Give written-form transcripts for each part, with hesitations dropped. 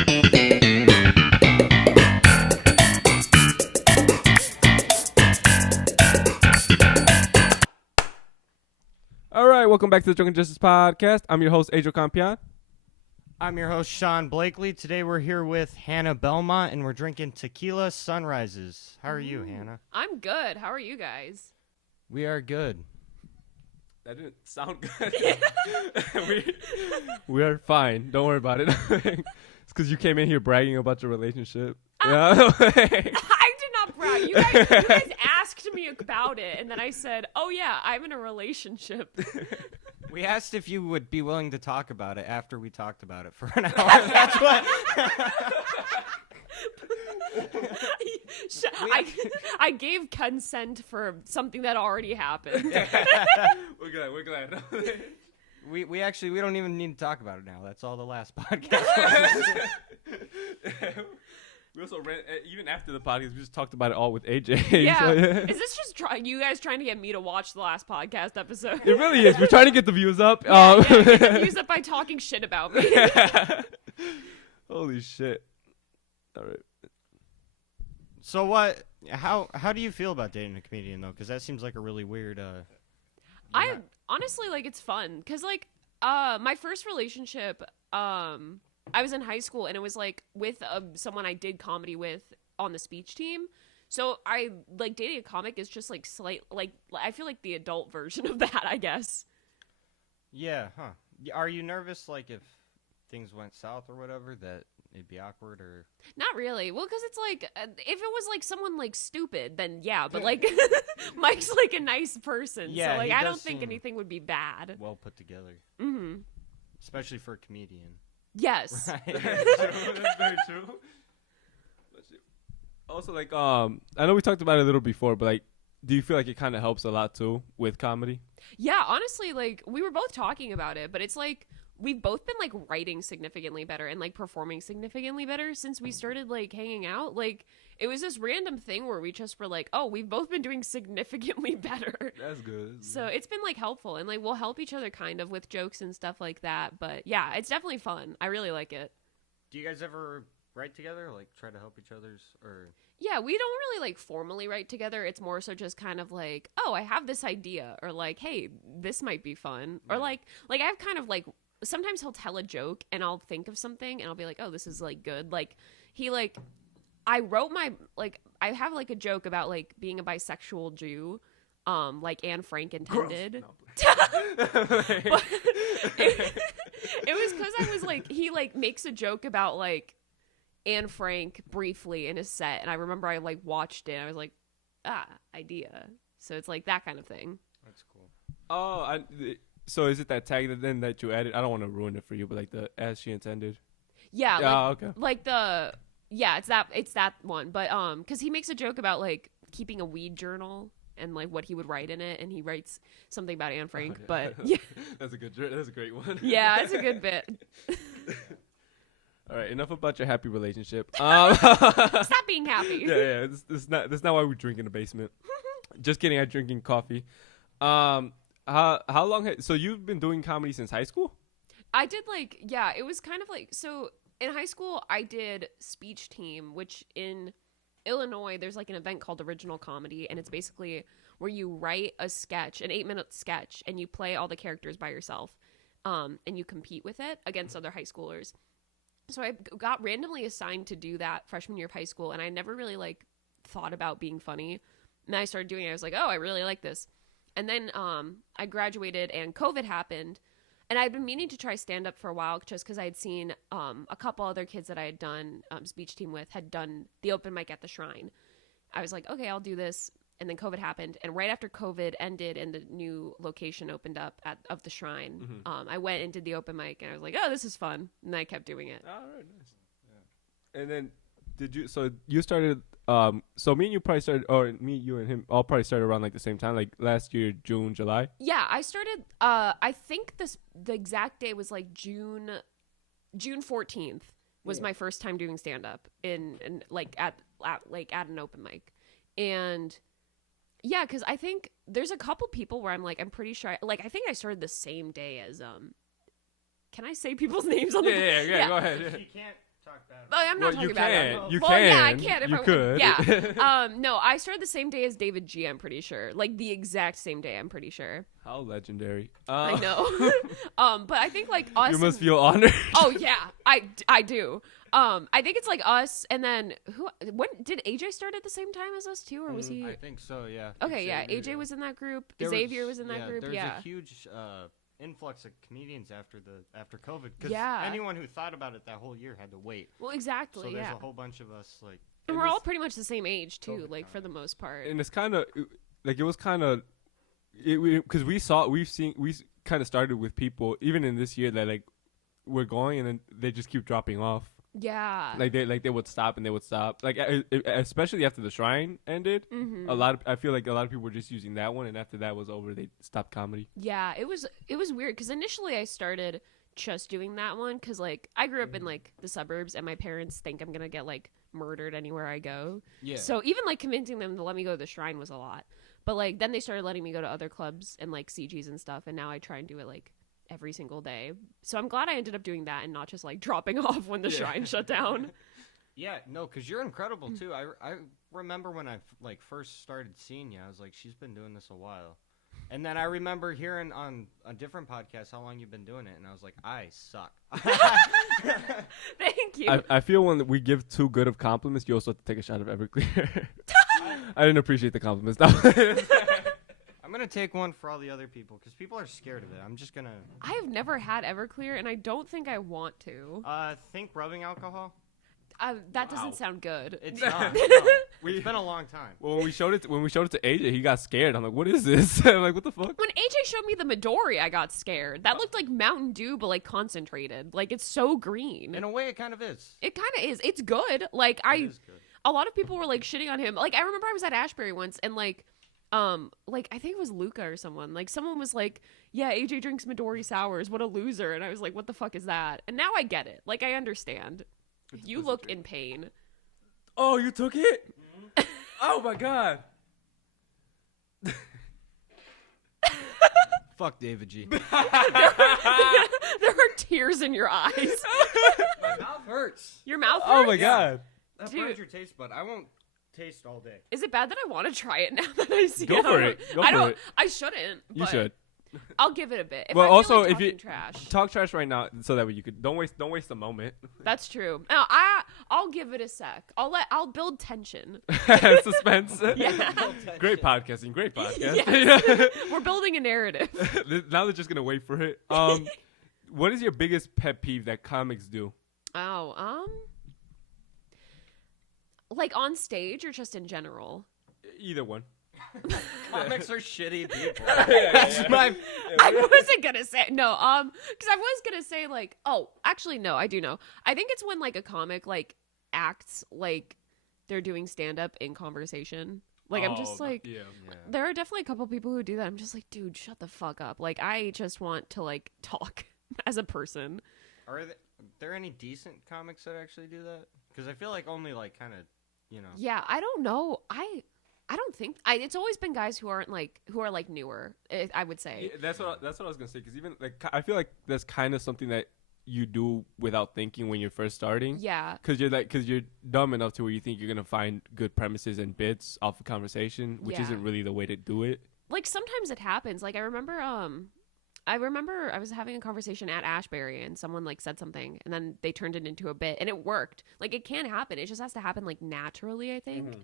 All right, welcome back to the Drunken Jesters podcast. I'm your host, Adriel Campion. I'm your host, Sean Blakely. Today we're here with Hannah Belmont, and we're drinking Tequila Sunrises. How are you, Hannah? I'm good. How are you guys? We are good. That didn't sound good. we are fine. Don't worry about it. It's because you came in here bragging about your relationship. I did not brag. You guys asked me about it, and then I said, "Oh yeah, I'm in a relationship." We asked if you would be willing to talk about it after we talked about it for an hour. That's what. I gave consent for something that already happened. We're glad. We don't even need to talk about it now. That's all the last podcast was. We also ran, even after the podcast, we just talked about it all with AJ. Yeah. So, Is this just you guys trying to get me to watch the last podcast episode? It really is. We're trying to get the views up. Yeah, get the views up by talking shit about me. Holy shit. All right. So how do you feel about dating a comedian, though? Because that seems like a really weird... I honestly, it's fun. Because, my first relationship... I was in high school, and it was with someone I did comedy with on the speech team. So I dating a comic is just I feel like the adult version of that, I guess. Yeah, huh? Are you nervous if things went south or whatever, that it'd be awkward? Or not really? Well, because it's if it was someone stupid, then yeah. But Mike's a nice person, yeah, so I don't think anything would be bad. Well put together. Mm-hmm. Especially for a comedian. Yes. Right. That's very true. Also, I know we talked about it a little before, but do you feel like it kind of helps a lot too with comedy? Yeah, honestly, we were both talking about it, but it's we've both been writing significantly better and performing significantly better since we started hanging out. It was this random thing where we just were oh, we've both been doing significantly better. That's good. So it's been helpful, and we'll help each other kind of with jokes and stuff like that. But yeah, it's definitely fun. I really like it. Do you guys ever write together? Try to help each other's or? Yeah, we don't really formally write together. It's more so just kind of oh, I have this idea, or hey, this might be fun, or I have kind of sometimes he'll tell a joke and I'll think of something and I'll be oh, this is good. I wrote my I have a joke about being a bisexual Jew, Anne Frank intended. But it was because I was he makes a joke about Anne Frank briefly in his set, and I remember I watched it and I was idea. So it's that kind of thing. That's cool. Oh, so is it that tag that you added? I don't want to ruin it for you, but the as she intended. Yeah. Okay. Yeah, it's that one. But because he makes a joke about keeping a weed journal and what he would write in it, and he writes something about Anne Frank. Oh, yeah. But yeah, that's a great one. Yeah, it's a good bit. All right, enough about your happy relationship. Stop being happy. Yeah. That's not why we drink in the basement. Just kidding. I'm drinking coffee. How long? So you've been doing comedy since high school? I did it was kind of so. In high school, I did speech team, which in Illinois, there's an event called Original Comedy, and it's basically where you write a sketch, an 8-minute sketch, and you play all the characters by yourself, and you compete with it against other high schoolers. So I got randomly assigned to do that freshman year of high school, and I never really thought about being funny. And then I started doing it. I was oh, I really like this. And then I graduated, and COVID happened. And I'd been meaning to try stand-up for a while just because I had seen a couple other kids that I had done speech team with had done the open mic at the Shrine. I was okay, I'll do this. And then COVID happened. And right after COVID ended and the new location opened up of the Shrine, I went and did the open mic. And I was oh, this is fun. And I kept doing it. All right, nice. Yeah. And then you started, so me and you probably started, or me, you and him all probably started around the same time, last year, June, July? Yeah, I started, I think the exact day was June 14th was my first time doing stand-up in at an open mic. And yeah, because I think there's a couple people where I'm I'm pretty sure, I think I started the same day as, can I say people's names on the Yeah, go ahead. You can't talk bad. Oh, I'm not Well, you talking about can. it. You well, can. yeah, I can if You I could. Yeah. No, I started the same day as David G. I'm pretty sure, like the exact same day. I'm pretty sure. How legendary. I know. But I think like us. You must and- feel honored. Oh yeah, I do. I think it's like us, and then when did AJ start at the same time as us too, or was he? I think so. Yeah. Okay, yeah. Xavier, AJ was in that group. There Xavier was in that group. There's Yeah. a huge influx of comedians after COVID. Because Yeah. anyone who thought about it that whole year had to wait. Well, So exactly. there's Yeah. a whole bunch of us like. And And we're all this- pretty much the same age too, COVID like for time. the most part. And it's kind of like it was kind of because we kind of started with people even in this year that like we're going and then they just keep dropping off. Yeah. Like they would stop and they would stop. Like especially after the Shrine ended, I feel like a lot of people were just using that one, and after that was over, they stopped comedy. Yeah, it was weird because initially I started just doing that one because like I grew up in like the suburbs and my parents think I'm gonna get like murdered anywhere I go. Yeah. So even like convincing them to let me go to the Shrine was a lot. But like then they started letting me go to other clubs and like CGs and stuff, and now I try and do it like every single day. So I'm glad I ended up doing that and not just like dropping off when the Shrine shut down. Yeah, no, because you're incredible too. I remember when I like first started seeing you, I was like, she's been doing this a while. And then I remember hearing on a different podcast how long you've been doing it, and I was like, I suck. Thank you. I feel when we give too good of compliments, you also have to take a shot of Everclear. I didn't appreciate the compliments. I'm gonna take one for all the other people because people are scared of it. I'm just gonna I have never had Everclear and I don't think I want to. think rubbing alcohol. That doesn't sound good. It's not. No. It's been a long time. Well, when we showed it to AJ, he got scared. I'm like, what is this? I'm like, what the fuck? When AJ showed me the Midori, I got scared. That looked like Mountain Dew, but like concentrated. Like it's so green. In a way, it kind of is. It kind of is. It's good. Like It is good. a lot of people were like shitting on him. Like I remember I was at Ashbury once and like I think it was Luca or someone. Like someone was like, "Yeah, AJ drinks Midori sours. What a loser!" And I was like, "What the fuck is that?" And now I get it. Like I understand. You look in pain. Oh, you took it? Oh my god. Fuck David G. There are tears in your eyes. My mouth hurts. Your mouth Oh hurts? my god. That Dude. burns your taste bud. I won't taste all day. Is it bad that I want to try it now that I see Go it? for it. Go I for don't. it. I shouldn't. You but should. I'll give it a bit. If Well, I feel also, like if talking you- trash, Talk trash right now so that way you could don't waste the moment. that's true. No, I'll give it a sec. I'll build tension. Suspense. Yeah. Great podcasting. Great podcast. Yes. We're building a narrative. Now they're just gonna wait for it. What is your biggest pet peeve that comics do? Oh, like on stage or just in general? Either one. Comics are shitty people. That's my. I wasn't gonna say no, because I was gonna say like, oh, actually no, I do know. I think it's when like a comic like acts like they're doing stand up in conversation. Like I'm just like, yeah. there are definitely a couple people who do that. I'm just like, dude, shut the fuck up. Like I just want to like talk as a person. Are there any decent comics that actually do that? Because I feel like only like kind of, you know. Yeah, I don't know. I don't think it's always been guys who are like newer. I would say. Yeah, that's what I was gonna say. Because even like I feel like that's kind of something that you do without thinking when you're first starting. Yeah. Because you're dumb enough to where you think you're gonna find good premises and bits off a conversation, which Yeah. isn't really the way to do it. Like sometimes it happens. Like I remember I was having a conversation at Ashbury and someone like said something and then they turned it into a bit and it worked. Like it can happen. It just has to happen like naturally, I think. Right.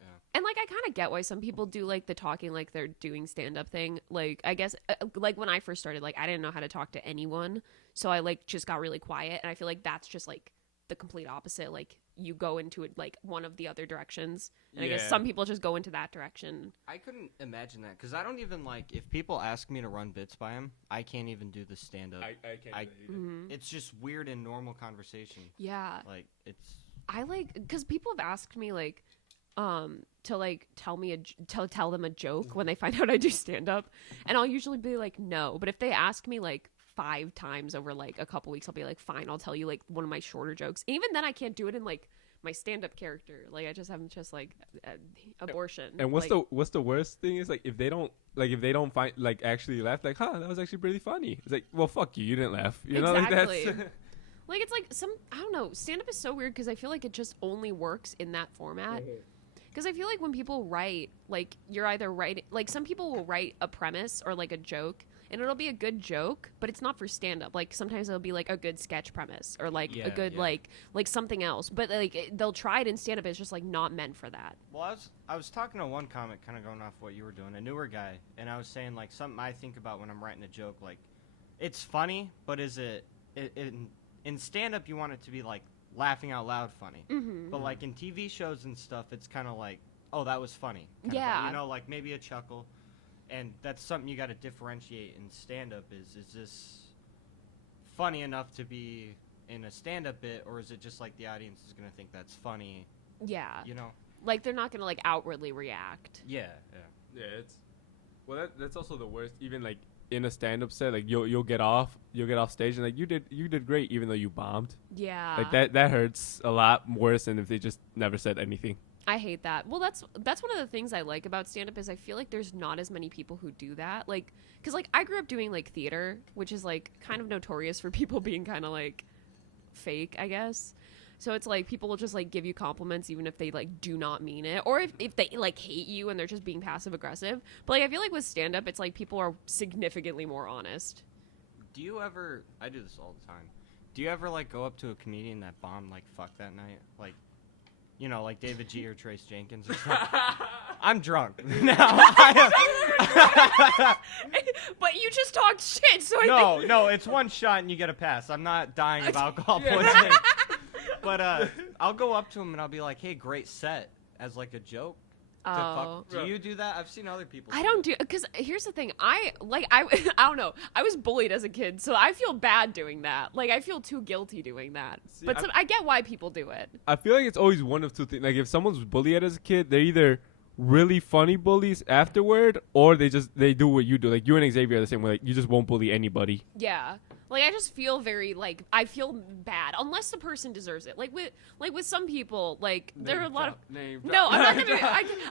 Yeah. And like I kind of get why some people do like the talking like they're doing stand up thing. Like I guess like when I first started, like I didn't know how to talk to anyone, so I like just got really quiet. And I feel like that's just like the complete opposite. Like you go into it like one of the other directions, and I guess Yeah. some people just go into that direction. I couldn't imagine that because I don't even like if people ask me to run bits by them, I can't even do the stand up. I can't. I- do that either. Mhm. It's just weird in normal conversation. Yeah, Like it's. I like because people have asked me like to like tell them a joke when they find out I do stand up, and I'll usually be like no. But if they ask me like 5 times over like a couple weeks, I'll be like fine, I'll tell you like one of my shorter jokes. And even then I can't do it in like my stand up character. Like I just haven't just like abortion. And what's like, the worst thing is like if they don't find like actually laugh, like that was actually pretty funny. It's like, well, fuck you, you didn't laugh. You know, like Exactly. that's Like, it's like I don't know, stand-up is so weird because I feel like it just only works in that format. Because I feel like when people write, like, you're either writing, like, some people will write a premise or, like, a joke, and it'll be a good joke, but it's not for stand-up. Like, sometimes it'll be, like, a good sketch premise or, like, a good, like something else. But, like, they'll try it in stand-up. It's just, like, not meant for that. Well, I was talking to one comic, kind of going off what you were doing, a newer guy, and I was saying, like, something I think about when I'm writing a joke, like, it's funny, but is it in stand-up, you want it to be, like, laughing out loud funny. Mm-hmm. But, like, in TV shows and stuff, it's kind of like, oh, that was funny. Yeah. You know, like, maybe a chuckle. And that's something you got to differentiate in stand-up is this funny enough to be in a stand-up bit, or is it just, like, the audience is going to think that's funny? Yeah. You know? Like, they're not going to, like, outwardly react. Yeah. Well, that's also the worst. Even, like, in a stand-up set, like, you'll get off stage and, like, you did great even though you bombed. Yeah. Like, that hurts a lot worse than if they just never said anything. I hate that. Well, that's one of the things I like about stand-up is I feel like there's not as many people who do that. Like, because, like, I grew up doing, like, theater, which is, like, kind of notorious for people being kind of, like, fake, I guess. So it's, like, people will just, like, give you compliments even if they, like, do not mean it. Or if they, like, hate you and they're just being passive-aggressive. But, like, I feel like with stand-up, it's, like, people are significantly more honest. Do you ever... I do this all the time. Do you ever, like, go up to a comedian that bombed, like, fuck that night? Like... You know, like David G. or Trace Jenkins or something. I'm drunk. But you just talked shit, so I think... No, it's one shot and you get a pass. I'm not dying of alcohol poisoning. But I'll go up to him and I'll be like, hey, great set, as like a joke. Oh. Do you do that? I've seen other people I don't do, because here's the thing. I don't know. I was bullied as a kid, so I feel bad doing that. Like, I feel too guilty doing that. See, but I get why people do it. I feel like it's always one of two things. Like, if someone's bullied as a kid, they're either really funny bullies afterward, or they do what you do. Like, you and Xavier are the same way. Like, you just won't bully anybody. Yeah. Like, I just feel very, like, I feel bad unless the person deserves it. Like with some people, like, there are a lot of... No, I'm not going to...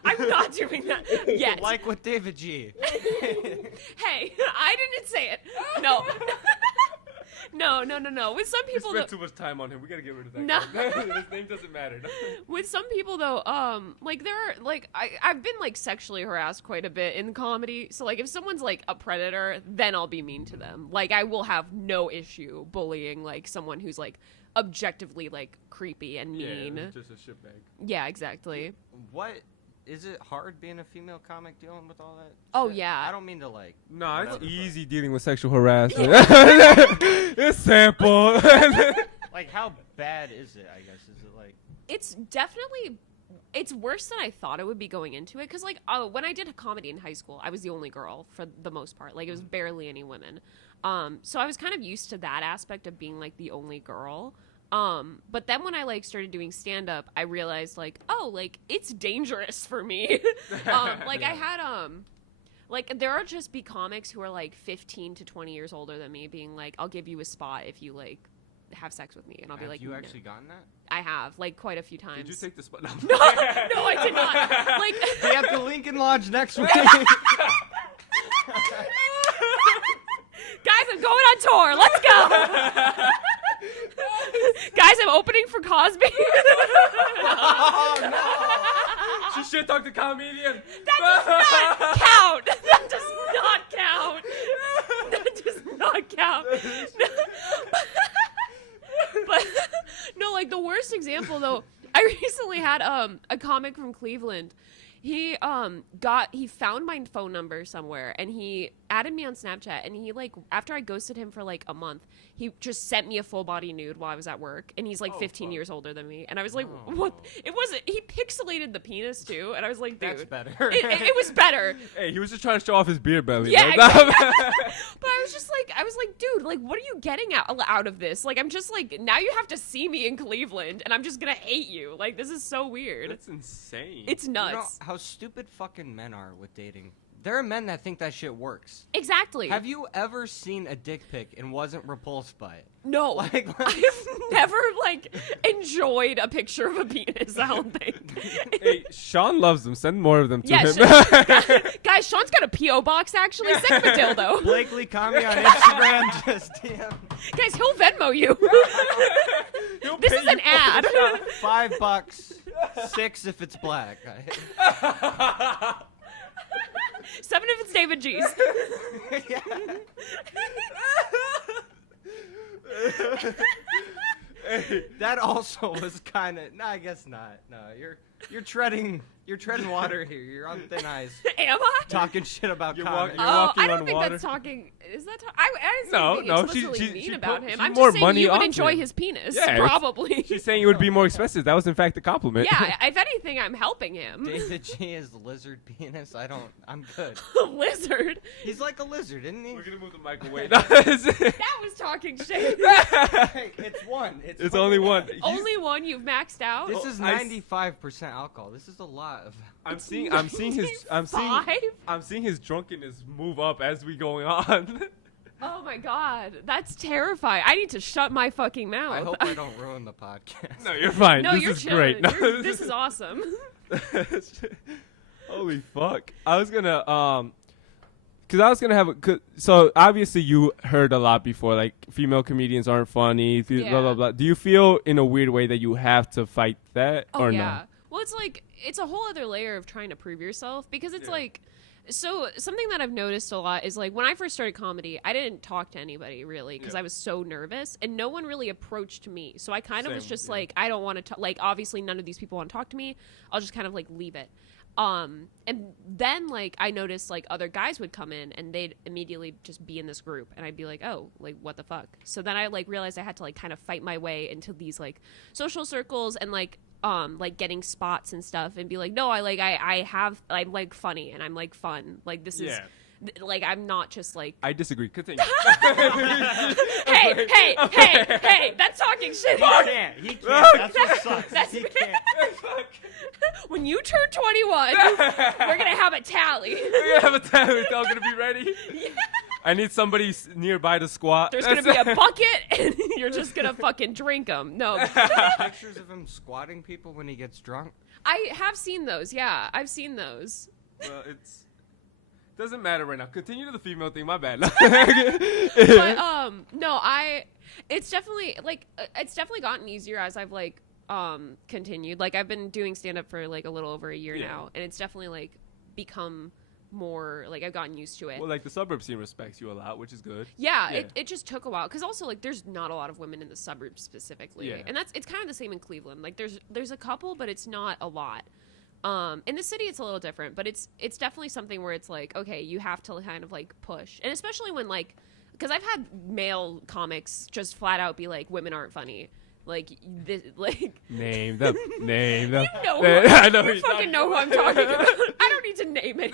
I'm not doing that yet. Like with David G. Hey, I didn't say it. No. No. With some people, we spent too much time on him. We gotta get rid of that. No. His name doesn't matter. With some people, though, like, there are, like, I've been, like, sexually harassed quite a bit in comedy. So, like, if someone's, like, a predator, then I'll be mean to them. Like, I will have no issue bullying, like, someone who's, like, objectively, like, creepy and mean. Yeah, just a shitbag. Yeah, exactly. What... Is it hard being a female comic dealing with all that? Oh, shit? yeah. I don't mean to, like... No, it's whatever, easy dealing with sexual harassment. It's simple. Like, how bad is it, I guess? Is it, like... It's definitely... It's worse than I thought it would be going into it. Because, like, when I did comedy in high school, I was the only girl for the most part. Like, it was barely any women. So I was kind of used to that aspect of being, like, the only girl. But then when I, like, started doing stand-up, I realized, like, oh, like, it's dangerous for me. Like, I had, like, there are just be comics who are, like, 15 to 20 years older than me being like, I'll give you a spot if you, like, have sex with me. And I'll be like, Have you no. actually gotten that? I have, like, quite a few times. Did you take the spot? No, I did not. Like, Be at the Lincoln Lodge next week. guys, I'm going on tour. Let's go. Guys, I'm opening for Cosby. Oh, no. She shit talked the comedian. That does not count. That does not count. That does not count. But no, like, the worst example though, I recently had a comic from Cleveland. He found my phone number somewhere and he added me on Snapchat, and he, like, after I ghosted him for like a month, he just sent me a full body nude while I was at work, and he's like 15 years older than me, and I was like, what? It wasn't, he pixelated the penis too, and I was like, dude, That's better. it was better. Hey, he was just trying to show off his beer belly. Yeah, though. exactly. But I was like, dude, like, what are you getting out of this? Like, I'm just like, now you have to see me in Cleveland, and I'm just gonna hate you. Like, this is so weird. That's insane. It's nuts. You know how stupid fucking men are with dating. There are men that think that shit works. Exactly. Have you ever seen a dick pic and wasn't repulsed by it? No. Like I've never, like, enjoyed a picture of a penis, I don't think. Hey, Sean loves them. Send more of them to him. Guys, Sean's got a P.O. box, actually. Send him a dildo. Blakely, call me on Instagram. Just DM. Guys, he'll Venmo you. This is an ad. $5. $6 if it's black. 7 if it's David G's. Yeah. That also was kind of. No, I guess not. No, you're treading water here. You're on thin ice. Am I? Talking shit about You're comedy. You're Oh, walking I don't on think water. that's talking. Is that? I didn't say No, anything no, explicitly she mean about put- him. she I'm more just saying money you would onto enjoy him. his penis. Yeah, it's- Probably. She's saying it would be more expensive. That was in fact a compliment. Yeah, if anything, I'm helping him. David G is lizard penis. I'm good. Lizard. He's like a lizard, isn't he? We're gonna move the mic away. That was talking shit. Hey, it's one. It's only one. Only one you've maxed out. This is I s- 95% alcohol. This is a lot of. I'm seeing his drunkenness move up as we going on. Oh my god, that's terrifying. I need to shut my fucking mouth. I hope I don't ruin the podcast. No, you're fine. No, this you're is chilling. great. No, This is awesome. Holy fuck! I was gonna cause I was gonna have so obviously you heard a lot before, like female comedians aren't funny, blah blah Yeah. blah. Do you feel in a weird way that you have to fight that Oh or yeah. Well, it's like it's a whole other layer of trying to prove yourself because it's Yeah. like so something that I've noticed a lot is like when I first started comedy, I didn't talk to anybody really because Yeah. I was so nervous and no one really approached me. So I kind of was Same, just yeah. like I don't want to like obviously none of these people want to talk to me. I'll just kind of like leave it. And then like I noticed like other guys would come in and they'd immediately just be in this group and I'd be like, oh, like what the fuck? So then I like realized I had to like kind of fight my way into these like social circles and like getting spots and stuff and be like, no, I'm like funny and I'm like fun. Like this is Yeah. like I'm not just like I disagree. Continue. hey, that's talking shit. He can't. He can't. That's what sucks. That's- He can't. When you turn 21, we're gonna have a tally. We're gonna have a time. We're all gonna be ready. I need somebody nearby to squat. There's gonna be a bucket, and you're just gonna fucking drink them. No, Pictures of him squatting people when he gets drunk. I have seen those. Yeah, I've seen those. Well, it's doesn't matter right now. Continue to the female thing. My bad. But no, it's definitely gotten easier as I've like continued. Like I've been doing stand up for like a little over a year Yeah. now, and it's definitely like become more like I've gotten used to it. Well, like the suburb scene respects you a lot, which is good. Yeah, Yeah. It just took a while because also like there's not a lot of women in the suburbs specifically, Yeah. and it's kind of the same in Cleveland. Like there's a couple, but it's not a lot. In the city, it's a little different, but it's definitely something where it's like okay, you have to kind of like push, and especially when like because I've had male comics just flat out be like women aren't funny. Like this, like Name them. Name them. you know, I know who you you're fucking talking know who I'm talking about. I don't need to name it,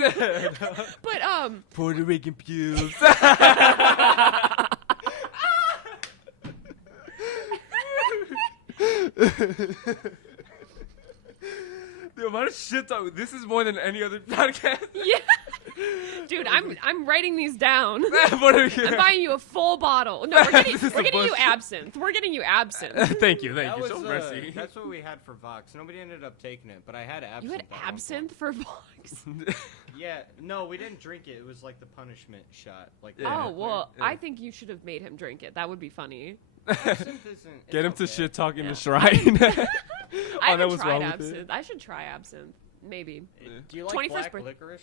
but Puerto Rican pubes. The amount of shit talk. This is more than any other podcast. yeah, dude, I'm writing these down. Puerto Rican. I'm buying you a full bottle. No, we're getting, This is we're the getting you bullshit. absinthe. We're getting you absinthe. Thank you. That was, Show mercy. that's what we had for Vox. Nobody ended up taking it, but I had absinthe. You had at one absinthe for Vox? point. Yeah, no, we didn't drink it. It was like the punishment shot. Like Yeah. Oh, well, Yeah. I think you should have made him drink it. That would be funny. absinthe isn't. Get him it's to okay. shit talking Yeah. the shrine. I Oh, that haven't was tried wrong with it. absinthe. I should try absinthe. Maybe. Do you like 21st black birth- licorice?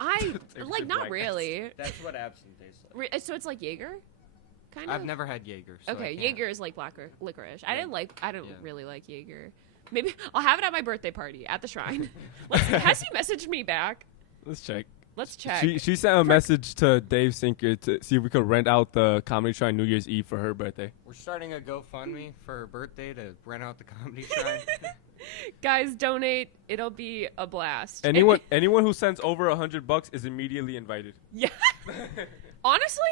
I, Like like, not black really. That's what absinthe tastes like. So it's like Jaeger? Kind of? I've never had Jaeger. So I Okay, can't. Jaeger is like black licorice. I don't Yeah. really like Jaeger. Maybe I'll have it at my birthday party at the shrine. Has he messaged me back? Let's check. Let's check. She sent a message to Dave Sinker to see if we could rent out the Comedy Shrine New Year's Eve for her birthday. We're starting a GoFundMe for her birthday to rent out the comedy shrine. Guys, donate. It'll be a blast. Anyone who sends over $100 is immediately invited. Yeah. Honestly,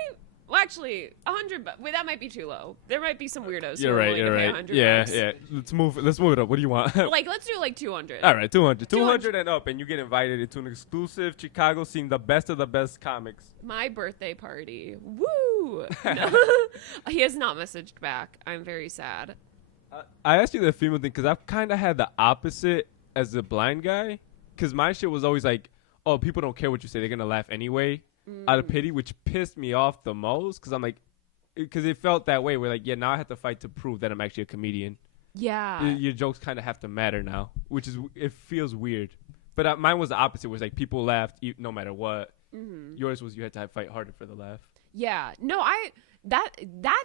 Well, actually, 100 bucks. Wait, that might be too low. There might be some weirdos. You're who are right. willing You're to pay right. 100 Yeah, bucks. yeah. Let's move it up. What do you want? Like, let's do like 200. All right, 200. 200 and up, and you get invited into an exclusive Chicago scene, the best of the best comics. My birthday party. Woo! No. He has not messaged back. I'm very sad. I asked you the female thing because I've kind of had the opposite as a blind guy. Because my shit was always like, oh, people don't care what you say. They're going to laugh anyway out of pity, which pissed me off the most. Because I'm like, because it felt that way. We're like, yeah, now I have to fight to prove that I'm actually a comedian. Yeah. Your jokes kind of have to matter now, which is, it feels weird. But mine was the opposite. Where it's like people laughed no matter what. Yours was you had to fight harder for the laugh. Yeah. No, that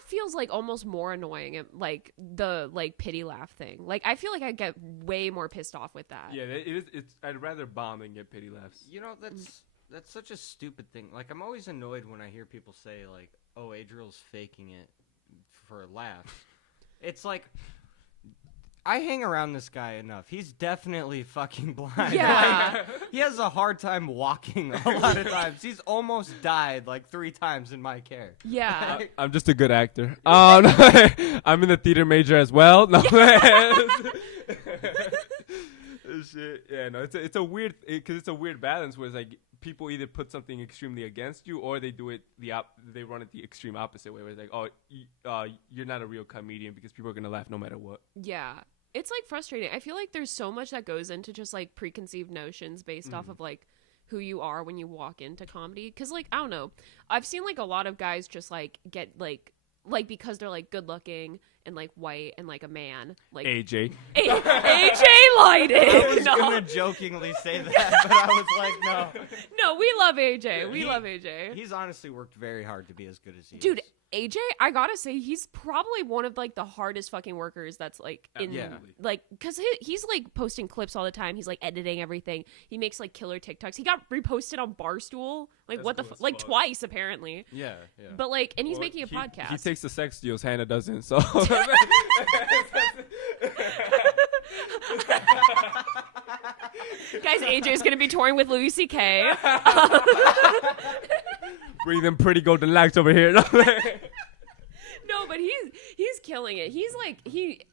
feels like almost more annoying, like the like pity laugh thing. Like I feel like I get way more pissed off with that. Yeah, it is. I'd rather bomb than get pity laughs. You know, that's such a stupid thing. Like, I'm always annoyed when I hear people say, like, oh, Adriel's faking it for laughs. It's like, I hang around this guy enough. He's definitely fucking blind. Yeah. Like, he has a hard time walking a lot of times. He's almost died, like, 3 times in my care. Yeah. I'm just a good actor. I'm in the theater major as well. No. Shit. Yeah, no, it's a weird, because it's a weird balance where it's like people either put something extremely against you or they do it they run it the extreme opposite way where it's like, oh, you're not a real comedian because people are gonna laugh no matter what. Yeah. It's like frustrating. I feel like there's so much that goes into just like preconceived notions based off of like who you are when you walk into comedy. Cause like, I don't know. I've seen like a lot of guys just like get like because they're like good looking and like white and like a man, like AJ. AJ Lighting. I was gonna jokingly say that, but I was like, no. No, we love AJ. We love AJ. He's honestly worked very hard to be as good as he Dude, is. AJ, I gotta say, he's probably one of like the hardest fucking workers that's like in like, cause he's like posting clips all the time. He's like editing everything. He makes like killer TikToks. He got reposted on Barstool, like That's what the cool as like fuck. twice apparently. Yeah. But like, and he's Well, making a podcast. He takes the sex deals, Hannah doesn't. So Guys, AJ is gonna be touring with Louis C.K. bring them pretty golden lags over here. No, but he's killing it. He's like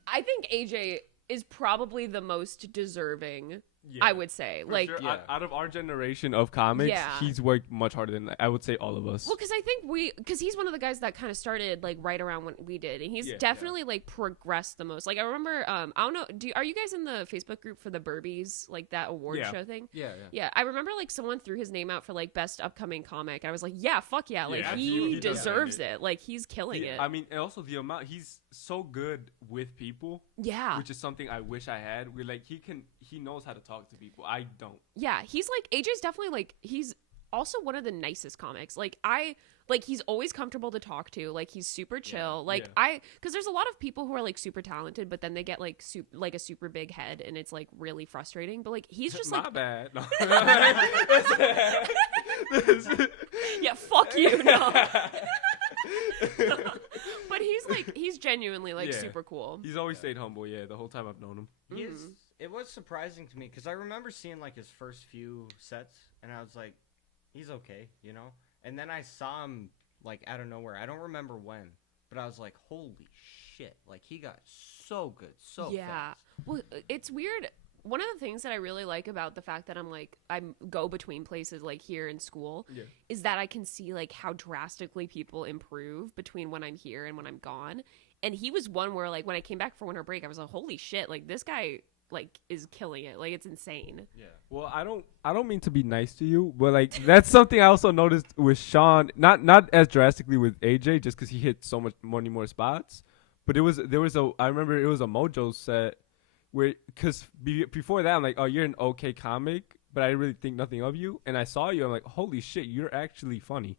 I think AJ is probably the most deserving. Yeah, I would say, for like, sure. Yeah. Out of our generation of comics, Yeah. he's worked much harder than I would say all of us. well, because I think because he's one of the guys that kind of started like right around when we did, and he's Yeah, definitely like progressed the most. Like I remember, I don't know, are you guys in the Facebook group for the Burbies, like that award Yeah. show thing? Yeah. Yeah, I remember like someone threw his name out for like best upcoming comic, and I was like, yeah, fuck yeah, like absolutely. he He does deserves deserve it. Like he's killing it. I mean, and also the amount he's so good with people, Yeah, which is something I wish I had. We're like he knows how to talk to people. I don't. yeah, he's like AJ's definitely like he's also one of the nicest comics. Like he's always comfortable to talk to. Like he's super chill. Because there's a lot of people who are like super talented, but then they get like a super big head, and it's like really frustrating. But like he's just My like bad. No. yeah, fuck you, no. But he's genuinely like Yeah. super cool. He's always stayed humble. Yeah, the whole time I've known him. It was surprising to me because I remember seeing like his first few sets, and I was like, he's okay, you know. And then I saw him like out of nowhere. I don't remember when, but I was like, holy shit! Like he got so good, so fast. Well, it's weird. One of the things that I really like about the fact that I go between places like here and school is that I can see like how drastically people improve between when I'm here and when I'm gone. And he was one where like when I came back for winter break, I was like, holy shit, like this guy like is killing it. Like it's insane. Yeah. Well, I don't mean to be nice to you, but like that's something I also noticed with Sean. Not as drastically with AJ, just because he hit so many more spots. But I remember it was a Mojo set where because before that I'm like, oh, you're an okay comic, but I really think nothing of you. And I saw you, I'm like, holy shit, you're actually funny,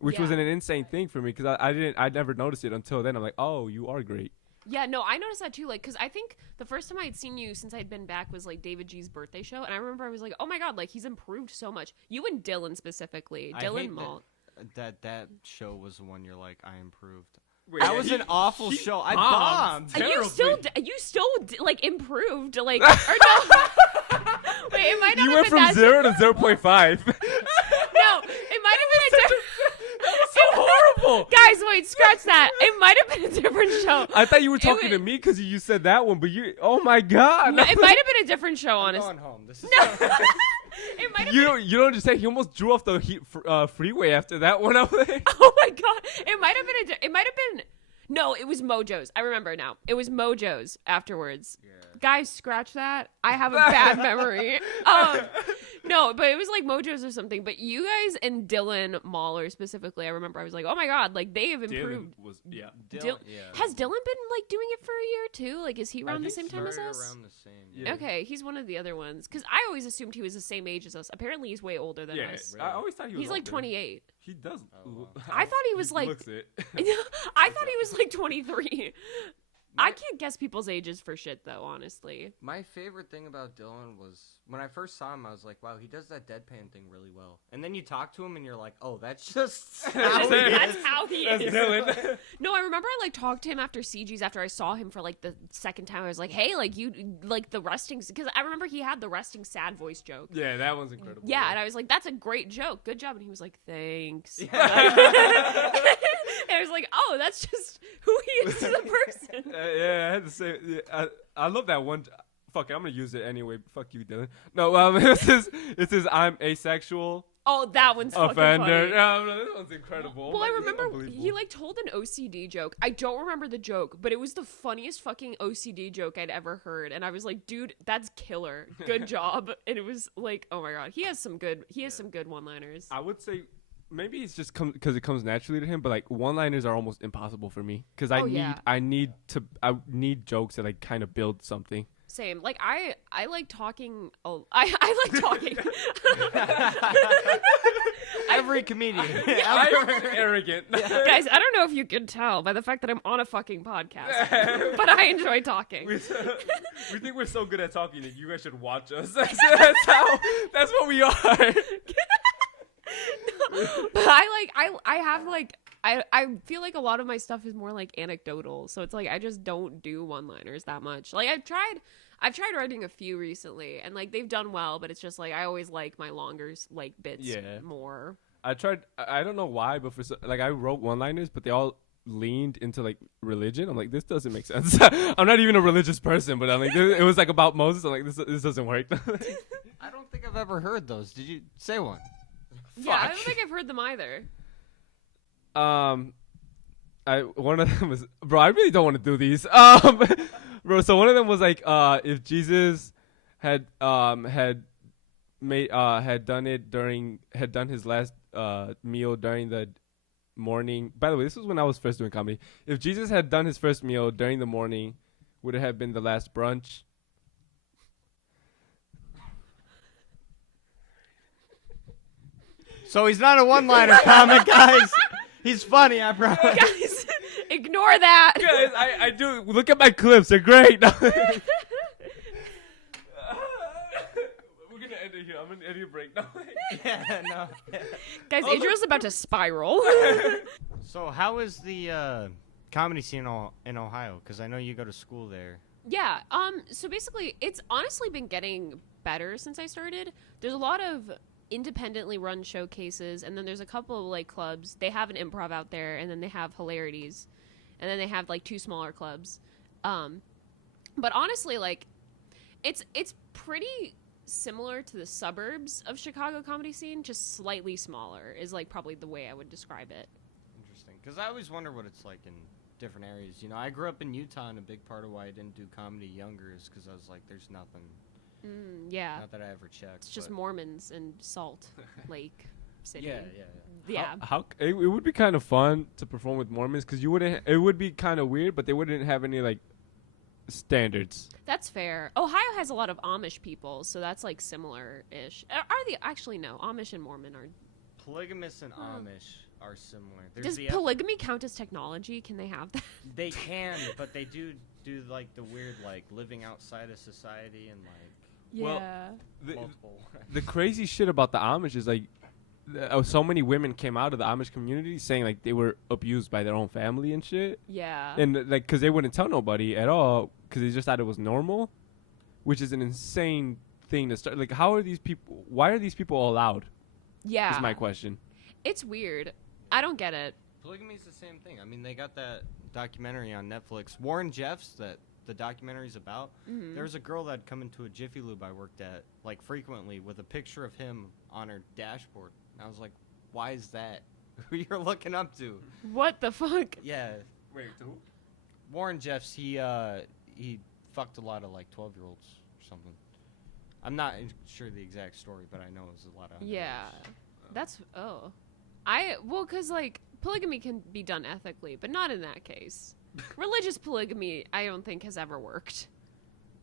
which was an insane thing for me because I never noticed it until then. I'm like, oh, you are great. Yeah, no, I noticed that too. Like, because I think the first time I had seen you since I'd been back was like David G's birthday show, and I remember I was like, oh my god, like he's improved so much. You and Dylan specifically, I Dylan hate Malt. that show was the one you're like, I improved. Wait, That was an awful show. I bombed. You still like improved, like or no? Wait, it might not You have went been from that 0 to 0.5. No, it might have been a different. so horrible. terrible. Guys, wait, scratch that. It might have been a different show. I thought you were talking to me because you said that one, but you. Oh my god. No, it might have been a different show, I'm honestly. going home. This is It might have You don't understand. He almost drew off the freeway after that one up there. Oh my god! It might have been it might have been. No, it was Mojo's. I remember now. It was Mojo's afterwards. Yeah. Guys, scratch that. I have a bad memory. No, but it was like Mojo's or something. But you guys and Dylan Mahler specifically, I remember I was like, oh my god, like they have improved. Yeah. Dylan, Has Dylan been like doing it for a year too? Like, is he around the think same time as right us? around the same. Yeah. Okay, he's one of the other ones. Because I always assumed he was the same age as us. Apparently, he's way older than us. Really? I always thought he was. He's like older. 28. He does. Oh, wow. I thought he was like. Looks it. I thought he was like 23. I can't guess people's ages for shit though, honestly. My favorite thing about Dylan was when I first saw him, I was like, wow, he does that deadpan thing really well. And then you talk to him and you're like, oh, that's just how he That's is. how he That's is. Dylan. No, I remember I like talked to him after CG's after I saw him for like the second time. I was like, hey, like you like the resting, because I remember he had the resting sad voice joke. Yeah, that one's incredible. Yeah, and I was like, that's a great joke. Good job. And he was like, thanks. And I was like, oh, that's just who he is as a person. Yeah, I had to say. Yeah, I love that one. Fuck it, I'm gonna use it anyway. Fuck you, Dylan. No, it says I'm asexual Oh, that one's fucking offender. funny. No, this one's incredible. Well, I Like, remember unbelievable. he like told an OCD joke. I don't remember the joke, but it was the funniest fucking OCD joke I'd ever heard. And I was like, dude, that's killer. Good job. And it was like, oh my god, he has some good one-liners. I would say maybe it's just because it comes naturally to him, but like one-liners are almost impossible for me because I need jokes that like kind of build something. Same. Like I like talking. Oh, I like talking. Every comedian. I'm arrogant. Guys, I don't know if you can tell by the fact that I'm on a fucking podcast, but I enjoy talking. We think we're so good at talking that you guys should watch us. That's what we are. But I feel like a lot of my stuff is more like anecdotal, so it's like I just don't do one-liners that much. Like I've tried writing a few recently, and like they've done well, but it's just like I always like my longer like bits more. I tried. I don't know why, but like I wrote one-liners, but they all leaned into like religion. I'm like, this doesn't make sense. I'm not even a religious person, but I'm like, it was like about Moses. I'm like, this doesn't work. I don't think I've ever heard those. Did you say one? Yeah, I don't think I've heard them either. One of them was, bro, I really don't want to do these. Bro, so one of them was like, if Jesus had done his last meal during the morning. By the way, this was when I was first doing comedy. If Jesus had done his first meal during the morning, would it have been the last brunch? So he's not a one-liner comic, guys. He's funny, I promise. Guys, ignore that. Guys, I do. Look at my clips. They're great. We're gonna end it here. I'm gonna end your break now. Yeah, no. Guys, Adriel's about to spiral. So how is the comedy scene in Ohio? Because I know you go to school there. Yeah. So basically, it's honestly been getting better since I started. There's a lot of independently run showcases, and then there's a couple of like clubs. They have an improv out there, and then they have Hilarities, and then they have like two smaller clubs. But honestly, like it's pretty similar to the suburbs of Chicago comedy scene, just slightly smaller is like probably the way I would describe it. Interesting. Because I always wonder what it's like in different areas. You know, I grew up in Utah, and a big part of why I didn't do comedy younger is because I was like, there's nothing. Yeah. Not that I ever checked. It's just Mormons and Salt Lake City. Yeah. How it would be kind of fun to perform with Mormons because you wouldn't. It would be kind of weird, but they wouldn't have any like standards. That's fair. Ohio has a lot of Amish people, so that's like similar-ish. Are they actually no? Amish and Mormon are. Polygamous and Amish are similar. Does polygamy count as technology? Can they have that? They can, but they do like the weird like living outside of society and like. Well, Yeah. Multiple. The crazy shit about the Amish is like so many women came out of the Amish community saying like they were abused by their own family and shit. Yeah. And like because they wouldn't tell nobody at all because they just thought it was normal, which is an insane thing to start. Like, how are these people? Why are these people allowed? Yeah. Is my question. It's weird. I don't get it. Polygamy is the same thing. I mean, they got that documentary on Netflix. Warren Jeffs, that the documentary's about. Mhm. There was a girl that'd come into a Jiffy Lube I worked at, like, frequently with a picture of him on her dashboard. And I was like, why is that? Who you're looking up to? What the fuck? Yeah. Wait, who? Warren Jeffs, he fucked a lot of, like, 12-year-olds or something. I'm not sure the exact story, but I know it was a lot of Yeah. underage. That's because like polygamy can be done ethically, but not in that case. Religious polygamy, I don't think has ever worked.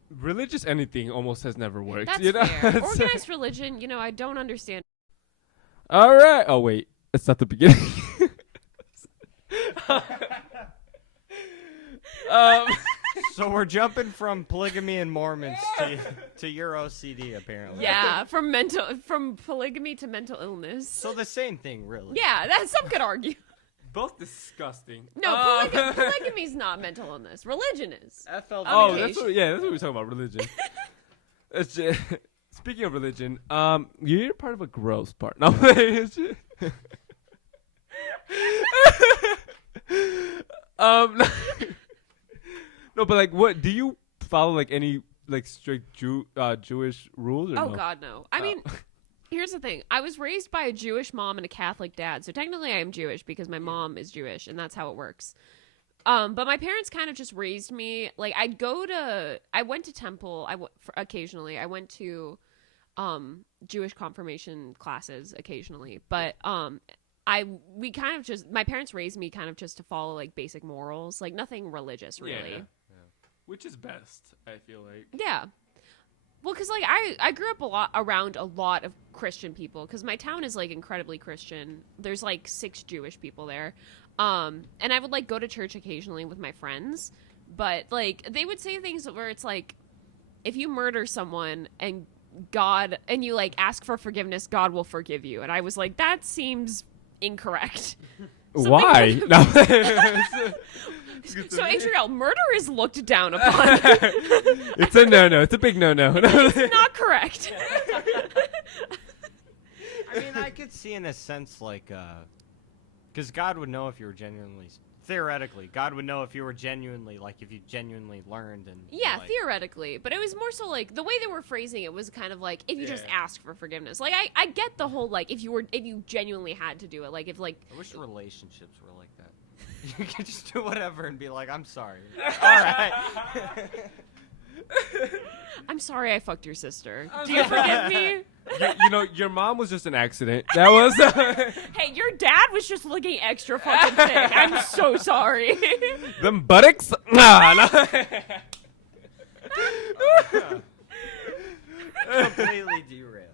Religious anything almost has never worked. That's you know? fair. Organized religion, I don't understand. All right. Oh wait, it's not the beginning. um, So we're jumping from polygamy and Mormons to your OCD, apparently. Yeah, from polygamy to mental illness. So the same thing, really. Yeah, some could argue. both disgusting. No, polygamy's not mental illness. Religion is. FLW. Oh, Okay. that's what we're talking about. Religion. It's just, speaking of religion, you're part of a gross part. No, it's just- no, but like, what do you follow? Like any like strict Jewish rules? Or Oh no? God, no. I mean, here's the thing. I was raised by a Jewish mom and a Catholic dad, so technically I am Jewish because my mom is Jewish, and that's how it works. But my parents kind of just raised me. Like I went to temple. Occasionally. I went to Jewish confirmation classes occasionally, but my parents raised me kind of just to follow like basic morals, like nothing religious really. Yeah. Which is best, I feel like. Yeah. Well, because like I grew up around a lot of Christian people because my town is like incredibly Christian. There's like 6 Jewish people there, and I would like go to church occasionally with my friends, but like they would say things where it's like, if you murder someone and you like ask for forgiveness, God will forgive you, and I was like, that seems incorrect. Why? No. So Adriel, murder is looked down upon. It's a no-no. It's a big no-no. It's not correct. I mean, I could see in a sense, like, because God would know if you were genuinely, theoretically, God would know if you were genuinely, like, if you genuinely learned and. Yeah, like, theoretically. But it was more so like the way they were phrasing it was kind of like if you just Yeah. ask for forgiveness. Like I get the whole like if you genuinely had to do it. Like if like I wish relationships were like that. You could just do whatever and be like, I'm sorry. All right. I'm sorry I fucked your sister. Do you forgive me? Your mom was just an accident. That was. Hey, your dad was just looking extra fucking thick. I'm so sorry. Them buttocks? Nah, no. Completely derailed.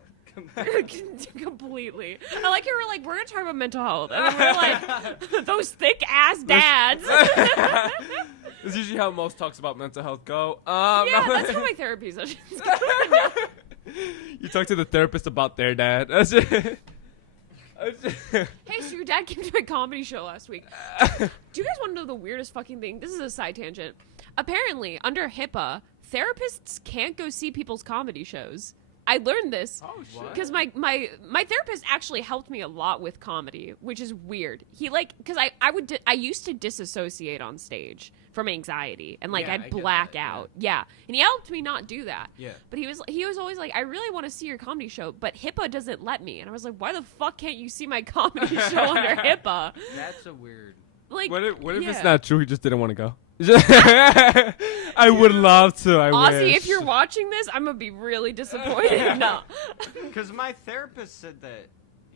Completely. I like how we're like, we're gonna talk about mental health. And then we're like, those thick ass dads. This is usually how most talks about mental health go. Yeah, that's how my therapy sessions go. You talk to the therapist about their dad. That's it. Hey, so your dad came to my comedy show last week. Do you guys want to know the weirdest fucking thing? This is a side tangent. Apparently, under HIPAA, therapists can't go see people's comedy shows. I learned this Oh, shit. because my therapist actually helped me a lot with comedy, which is weird. He because I used to disassociate on stage from anxiety and like Yeah, I I'd get black that, yeah. out. Yeah, and he helped me not do that. Yeah. But he was always like, I really want to see your comedy show, but HIPAA doesn't let me. And I was like, why the fuck can't you see my comedy show under HIPAA? That's a weird. Like, What if yeah. it's not true? He just didn't want to go. I would love to. I Ozzy, wish. if you're watching this, I'm gonna be really disappointed. No. Because my therapist said that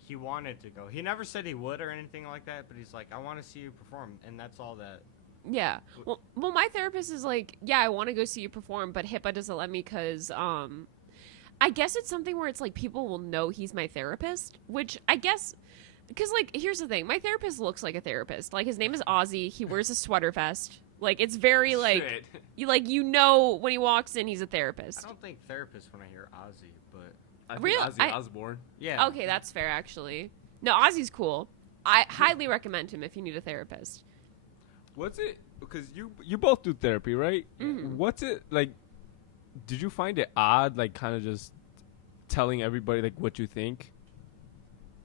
he wanted to go. He never said he would or anything like that, but he's like, I want to see you perform, and that's all that. Yeah. Well, my therapist is like, yeah, I want to go see you perform, but HIPAA doesn't let me because, I guess it's something where it's like people will know he's my therapist, which I guess, because like, here's the thing, my therapist looks like a therapist. Like his name is Ozzy. He wears a sweater vest. Like it's very like, Shit. you know when he walks in, he's a I therapist. don't think therapist when I hear Ozzy, but I think Really? Ozzy Osbourne. yeah. Okay, that's fair actually. No, Ozzy's cool. I highly recommend him if you need a therapist. What's it? Because you both do therapy, right? Mhm. What's it like? Did you find it odd, like kind of just telling everybody like what you think?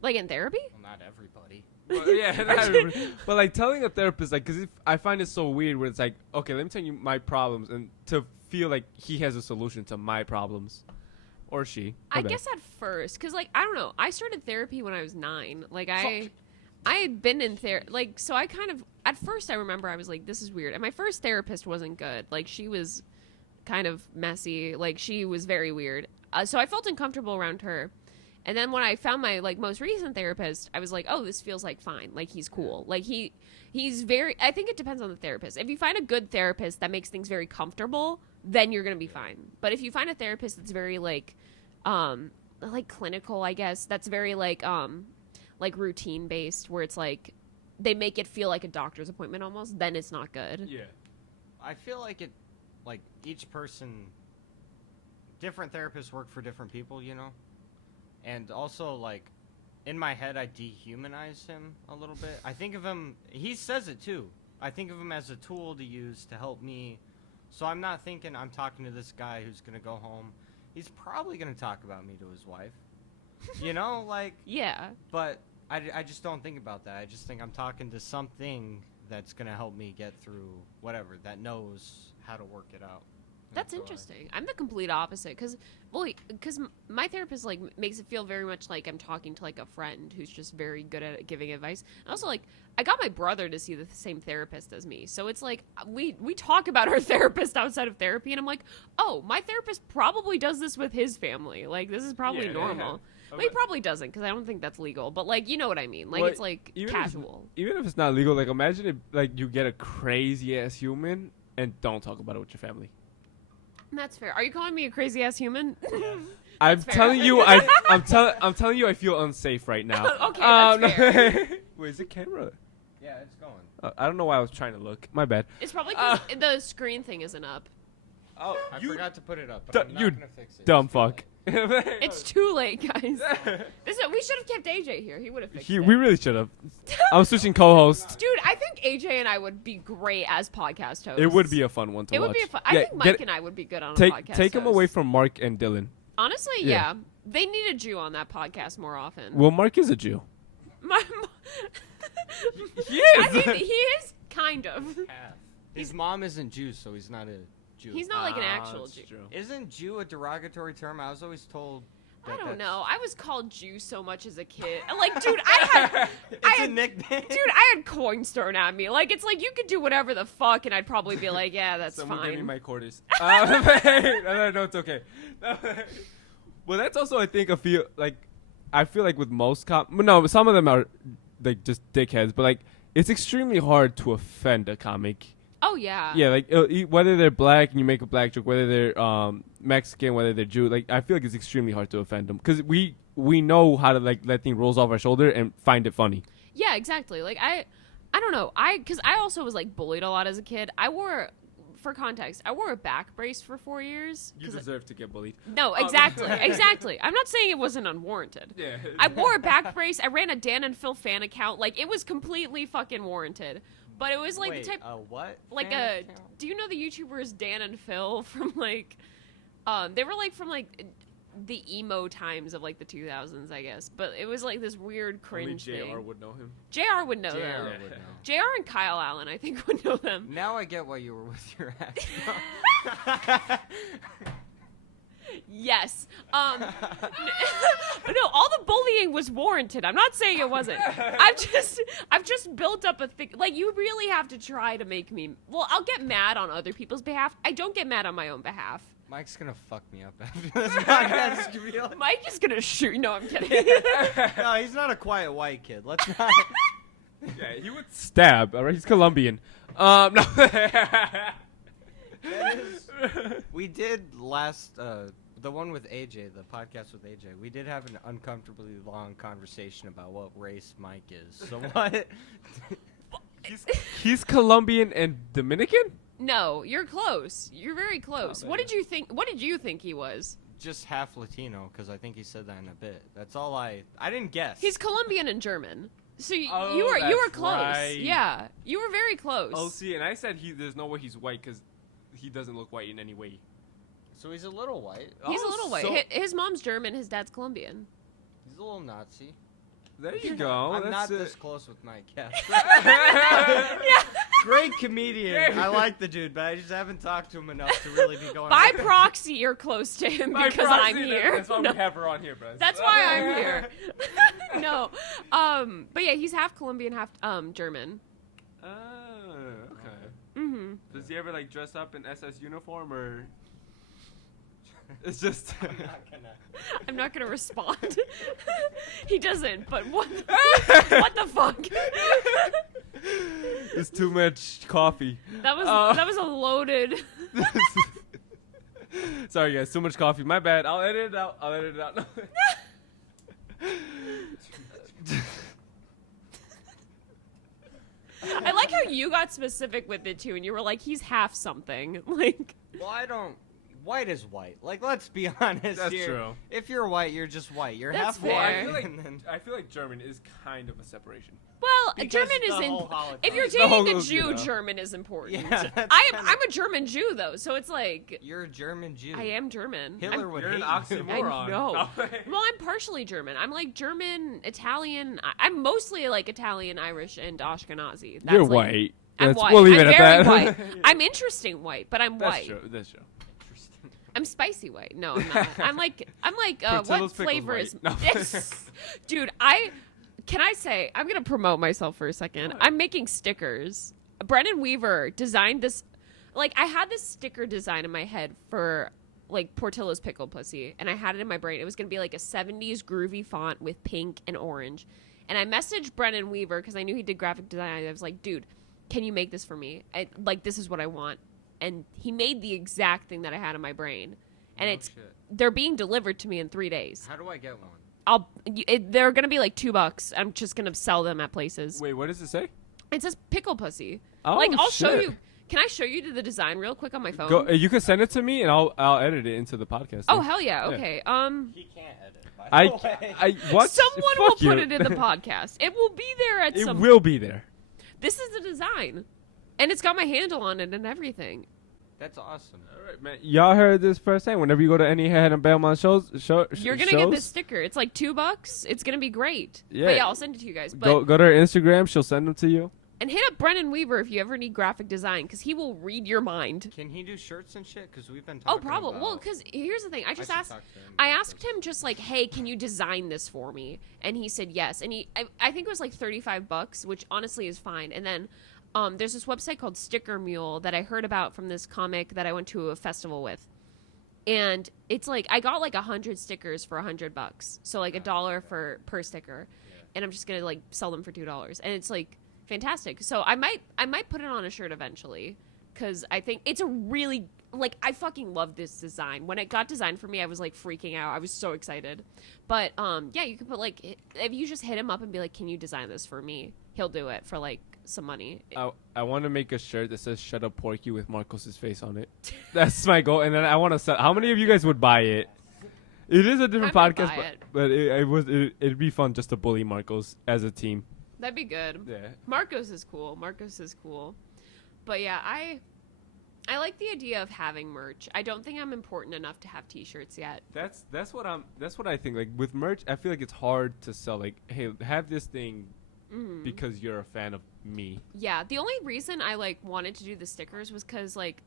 Like in therapy? Well, not everybody. But, yeah, I remember. But like telling a therapist, like, because I find it so weird where it's like, okay, let me tell you my problems, and to feel like he has a solution to my problems, or she. I guess at first, because like I don't know, I started therapy when I was 9. Like I had been in therapy, like so I kind of at first I remember I was like, this is weird, and my first therapist wasn't good. Like she was kind of messy, like she was very weird. So I felt uncomfortable around her. And then when I found my like most recent therapist, I was like, oh, this feels like fine. Like he's cool. Like he's very, I think it depends on the therapist. If you find a good therapist that makes things very comfortable, then you're going to be fine. But if you find a therapist that's very like clinical, I guess, that's very like routine based, where it's like they make it feel like a doctor's appointment almost, then it's not good. Yeah. I feel like it, like each person, different therapists work for different people, you know? And also, like, in my head, I dehumanize him a little bit. I think of him, he says it too. I think of him as a tool to use to help me. So I'm not thinking I'm talking to this guy who's going to go home. He's probably going to talk about me to his wife. You know, like. Yeah. But I just don't think about that. I just think I'm talking to something that's going to help me get through whatever, that knows how to work it out. That's interesting. I'm the complete opposite because my therapist like makes it feel very much like I'm talking to like a friend who's just very good at giving advice. And also, like, I got my brother to see the same therapist as me, so it's like we talk about our therapist outside of therapy, and I'm like, oh, my therapist probably does this with his family. Like, this is probably normal. Well, he probably doesn't because I don't think that's legal. But like, you know what I mean? Like, it's like casual. Even if it's not legal, like imagine if like you get a crazy ass human and don't talk about it with your family. That's fair. Are you calling me a crazy ass human? I'm telling you, I'm telling you, I feel unsafe right now. Okay, that's fair. Where's the camera? Yeah, it's going. I don't know why I was trying to look. My bad. It's probably because the screen thing isn't up. Oh, I forgot to put it up, but I'm not gonna fix it. Dumb fuck. It's too late, guys. We should have kept AJ here. He would have fixed it. We really should have. I'm switching co-hosts. Dude, I think AJ and I would be great as podcast hosts. It would be a fun one to watch. It would be a fun. I think Mike and I would be good on a podcast. Take them away from Mark and Dylan. Honestly, yeah. They need a Jew on that podcast more often. Well, Mark is a Jew. He is. I mean, he is kind of. His mom isn't Jew, so he's not a Jew. He's not like an actual Jew. True. Isn't Jew a derogatory term? I was always told. I don't know. I was called Jew so much as a kid. Like, dude, I had a nickname. Dude, I had coins thrown at me. Like, it's like you could do whatever the fuck, and I'd probably be like, yeah, that's Someone fine. give me my quarters. No, it's okay. Well, that's also, I think, I feel like with most some of them are like just dickheads, but like it's extremely hard to offend a comic. Oh yeah. Yeah, like whether they're black and you make a black joke, whether they're Mexican, whether they're Jew, like I feel like it's extremely hard to offend them because we know how to like let things rolls off our shoulder and find it funny. Yeah, exactly. Like I don't know. Because I also was like bullied a lot as a kid. For context, I wore a back brace for 4 years. You deserve to get bullied. No, exactly, exactly. I'm not saying it wasn't unwarranted. Yeah. I wore a back brace. I ran a Dan and Phil fan account. Like it was completely fucking warranted. But it was like Wait, the type. What? Like do you know the YouTubers Dan and Phil from like, they were like from like the emo times of like the 2000s, I guess. But it was like this weird cringe Only thing. JR would know him. JR would know JR them. would know. JR and Kyle Allen, I think, would know them. Now I get why you were with your ex. Yes. No, all the bullying was warranted. I'm not saying it wasn't. I've just built up a thing. Like, you really have to try to make me. Well, I'll get mad on other people's behalf. I don't get mad on my own behalf. Mike's gonna fuck me up after this podcast. Mike is gonna shoot. No, I'm kidding. No, he's not a quiet white kid. Let's not. Yeah, he would stab. All right, he's Colombian. No. We did last. The one with AJ, the podcast with AJ, we did have an uncomfortably long conversation about what race Mike is. So what? He's Colombian and Dominican? No, you're close. You're very close. Oh, What did you think? What did you think he was? Just half Latino, because I think he said that in a bit. That's all I didn't guess. He's Colombian and German. So you Oh, were that's close. right. Yeah, you were very close. Oh, see, and I said there's no way he's white because he doesn't look white in any way. So he's a little white. He's a Oh, little white. so- His mom's German. His dad's Colombian. He's a little Nazi. There you go. I'm That's not it. this close with my guest. Yeah. Great comedian. I like the dude, but I just haven't talked to him enough to really be going. By on. proxy, you're close to him By because proxy, I'm here. That's why No. we have her on here, bro. That's why I'm here. No. But yeah, he's half Colombian, half German. Okay. Mm-hmm. Does he ever like dress up in SS uniform or? It's just. I'm not gonna respond. He doesn't, but what the fuck? It's too much coffee. That was a loaded. Sorry guys, too much coffee. My bad. I'll edit it out. I like how you got specific with it too, and you were like, "He's half something." Like, Well, I don't. White is white. Like, let's be honest That's here. true. If you're white, you're just white. You're That's half fair. white. I feel like and then I feel like German is kind of a separation. well, Because German is the in. whole Holocaust. If you're The dating whole- a you Jew, know. German is important. Yeah, that's I'm a German Jew though, so it's like you're a German Jew. I am German. Hitler would You're an hate you. oxymoron. I know. No. Well, I'm partially German. I'm like German, Italian. I'm mostly like Italian, Irish, and Ashkenazi. That's You're like, white. I'm That's- white. We'll leave I'm it at very that. white. I'm interesting white, but I'm That's white. true. That's true. I'm spicy white. No, I'm not. I'm like Portillo's what pickles flavor white. is? No. Yes. Dude, can I say I'm gonna promote myself for a second. What? I'm making stickers. Brennan Weaver designed this. Like I had this sticker design in my head for like Portillo's pickle pussy, and I had it in my brain. It was gonna be like a 70s groovy font with pink and orange. And I messaged Brennan Weaver because I knew he did graphic design. I was like, dude, can you make this for me? This is what I want. And he made the exact thing that I had in my brain. And Oh, shit. they're being delivered to me in 3 days. How do I get one? They're gonna be like $2. I'm just gonna sell them at places. Wait, what does it say? It says pickle pussy. Oh, like I'll show shit. you. Can I show you the design real quick on my phone? Go. You can send it to me, and I'll edit it into the podcast. Oh then. hell yeah. Yeah. Okay. He can't edit. By the way. I what? Someone will Fuck you. put it in the podcast. It will be there at It some. will be there. This is the design, and it's got my handle on it and everything. That's awesome. All right, man. Y'all heard this first time. Whenever you go to any Head and Belmont shows, You're gonna get this sticker. It's like $2. It's gonna be great. Yeah. But yeah, I'll send it to you guys. But Go to her Instagram. She'll send them to you. and hit up Brennan Weaver if you ever need graphic design, because he will read your mind. Can he do shirts and shit? Because we've been Oh, talking probably. about... Well, because here's the thing. I just should asked. talk to him I about asked this. him just like, "Hey, can you design this for me?" And he said yes. And I think it was like $35, which honestly is fine. And then there's this website called Sticker Mule that I heard about from this comic that I went to a festival with. And it's like I got like 100 stickers for $100, so like $1 per sticker, and I'm just gonna like sell them for $2, and it's like fantastic. So I might put it on a shirt eventually, because I think it's a really like I fucking love this design. When it got designed for me, I was like freaking out. I was so excited. But yeah, you could put like if you just hit him up and be like, "Can you design this for me?" He'll do it for like some money. I want to make a shirt that says "Shut Up Porky" with Marcos's face on it. That's my goal, and then I want to sell. How many of you guys would buy it? It is a different I might podcast, buy but it'd be fun just to bully Marcos as a team. That'd be good. Yeah. Marcos is cool. But yeah, I like the idea of having merch. I don't think I'm important enough to have t-shirts yet. That's what I think. Like with merch, I feel like it's hard to sell. Like, hey, have this thing because you're a fan of me. Yeah, the only reason I like wanted to do the stickers was because like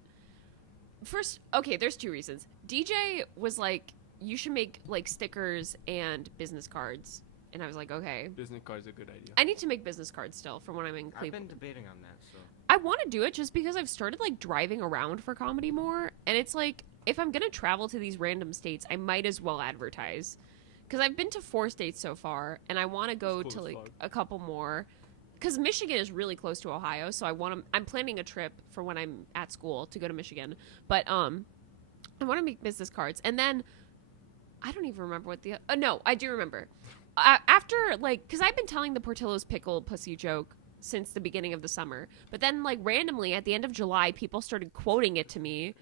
first, okay, there's two reasons. DJ was like, you should make like stickers and business cards, and I was like, okay. Business cards are a good idea. I need to make business cards still for when I'm in I've Cleveland. been debating on that, so... I want to do it just because I've started like driving around for comedy more, and it's like if I'm gonna travel to these random states, I might as well advertise, because I've been to 4 states so far, and I want to go That's to cool as like fuck. a couple more, because Michigan is really close to Ohio, so I'm planning a trip for when I'm at school to go to Michigan, but I want to make business cards, and then I don't even remember what the no, I do remember after like because I've been telling the Portillo's pickle pussy joke since the beginning of the summer. But then, like, randomly at the end of July, people started quoting it to me.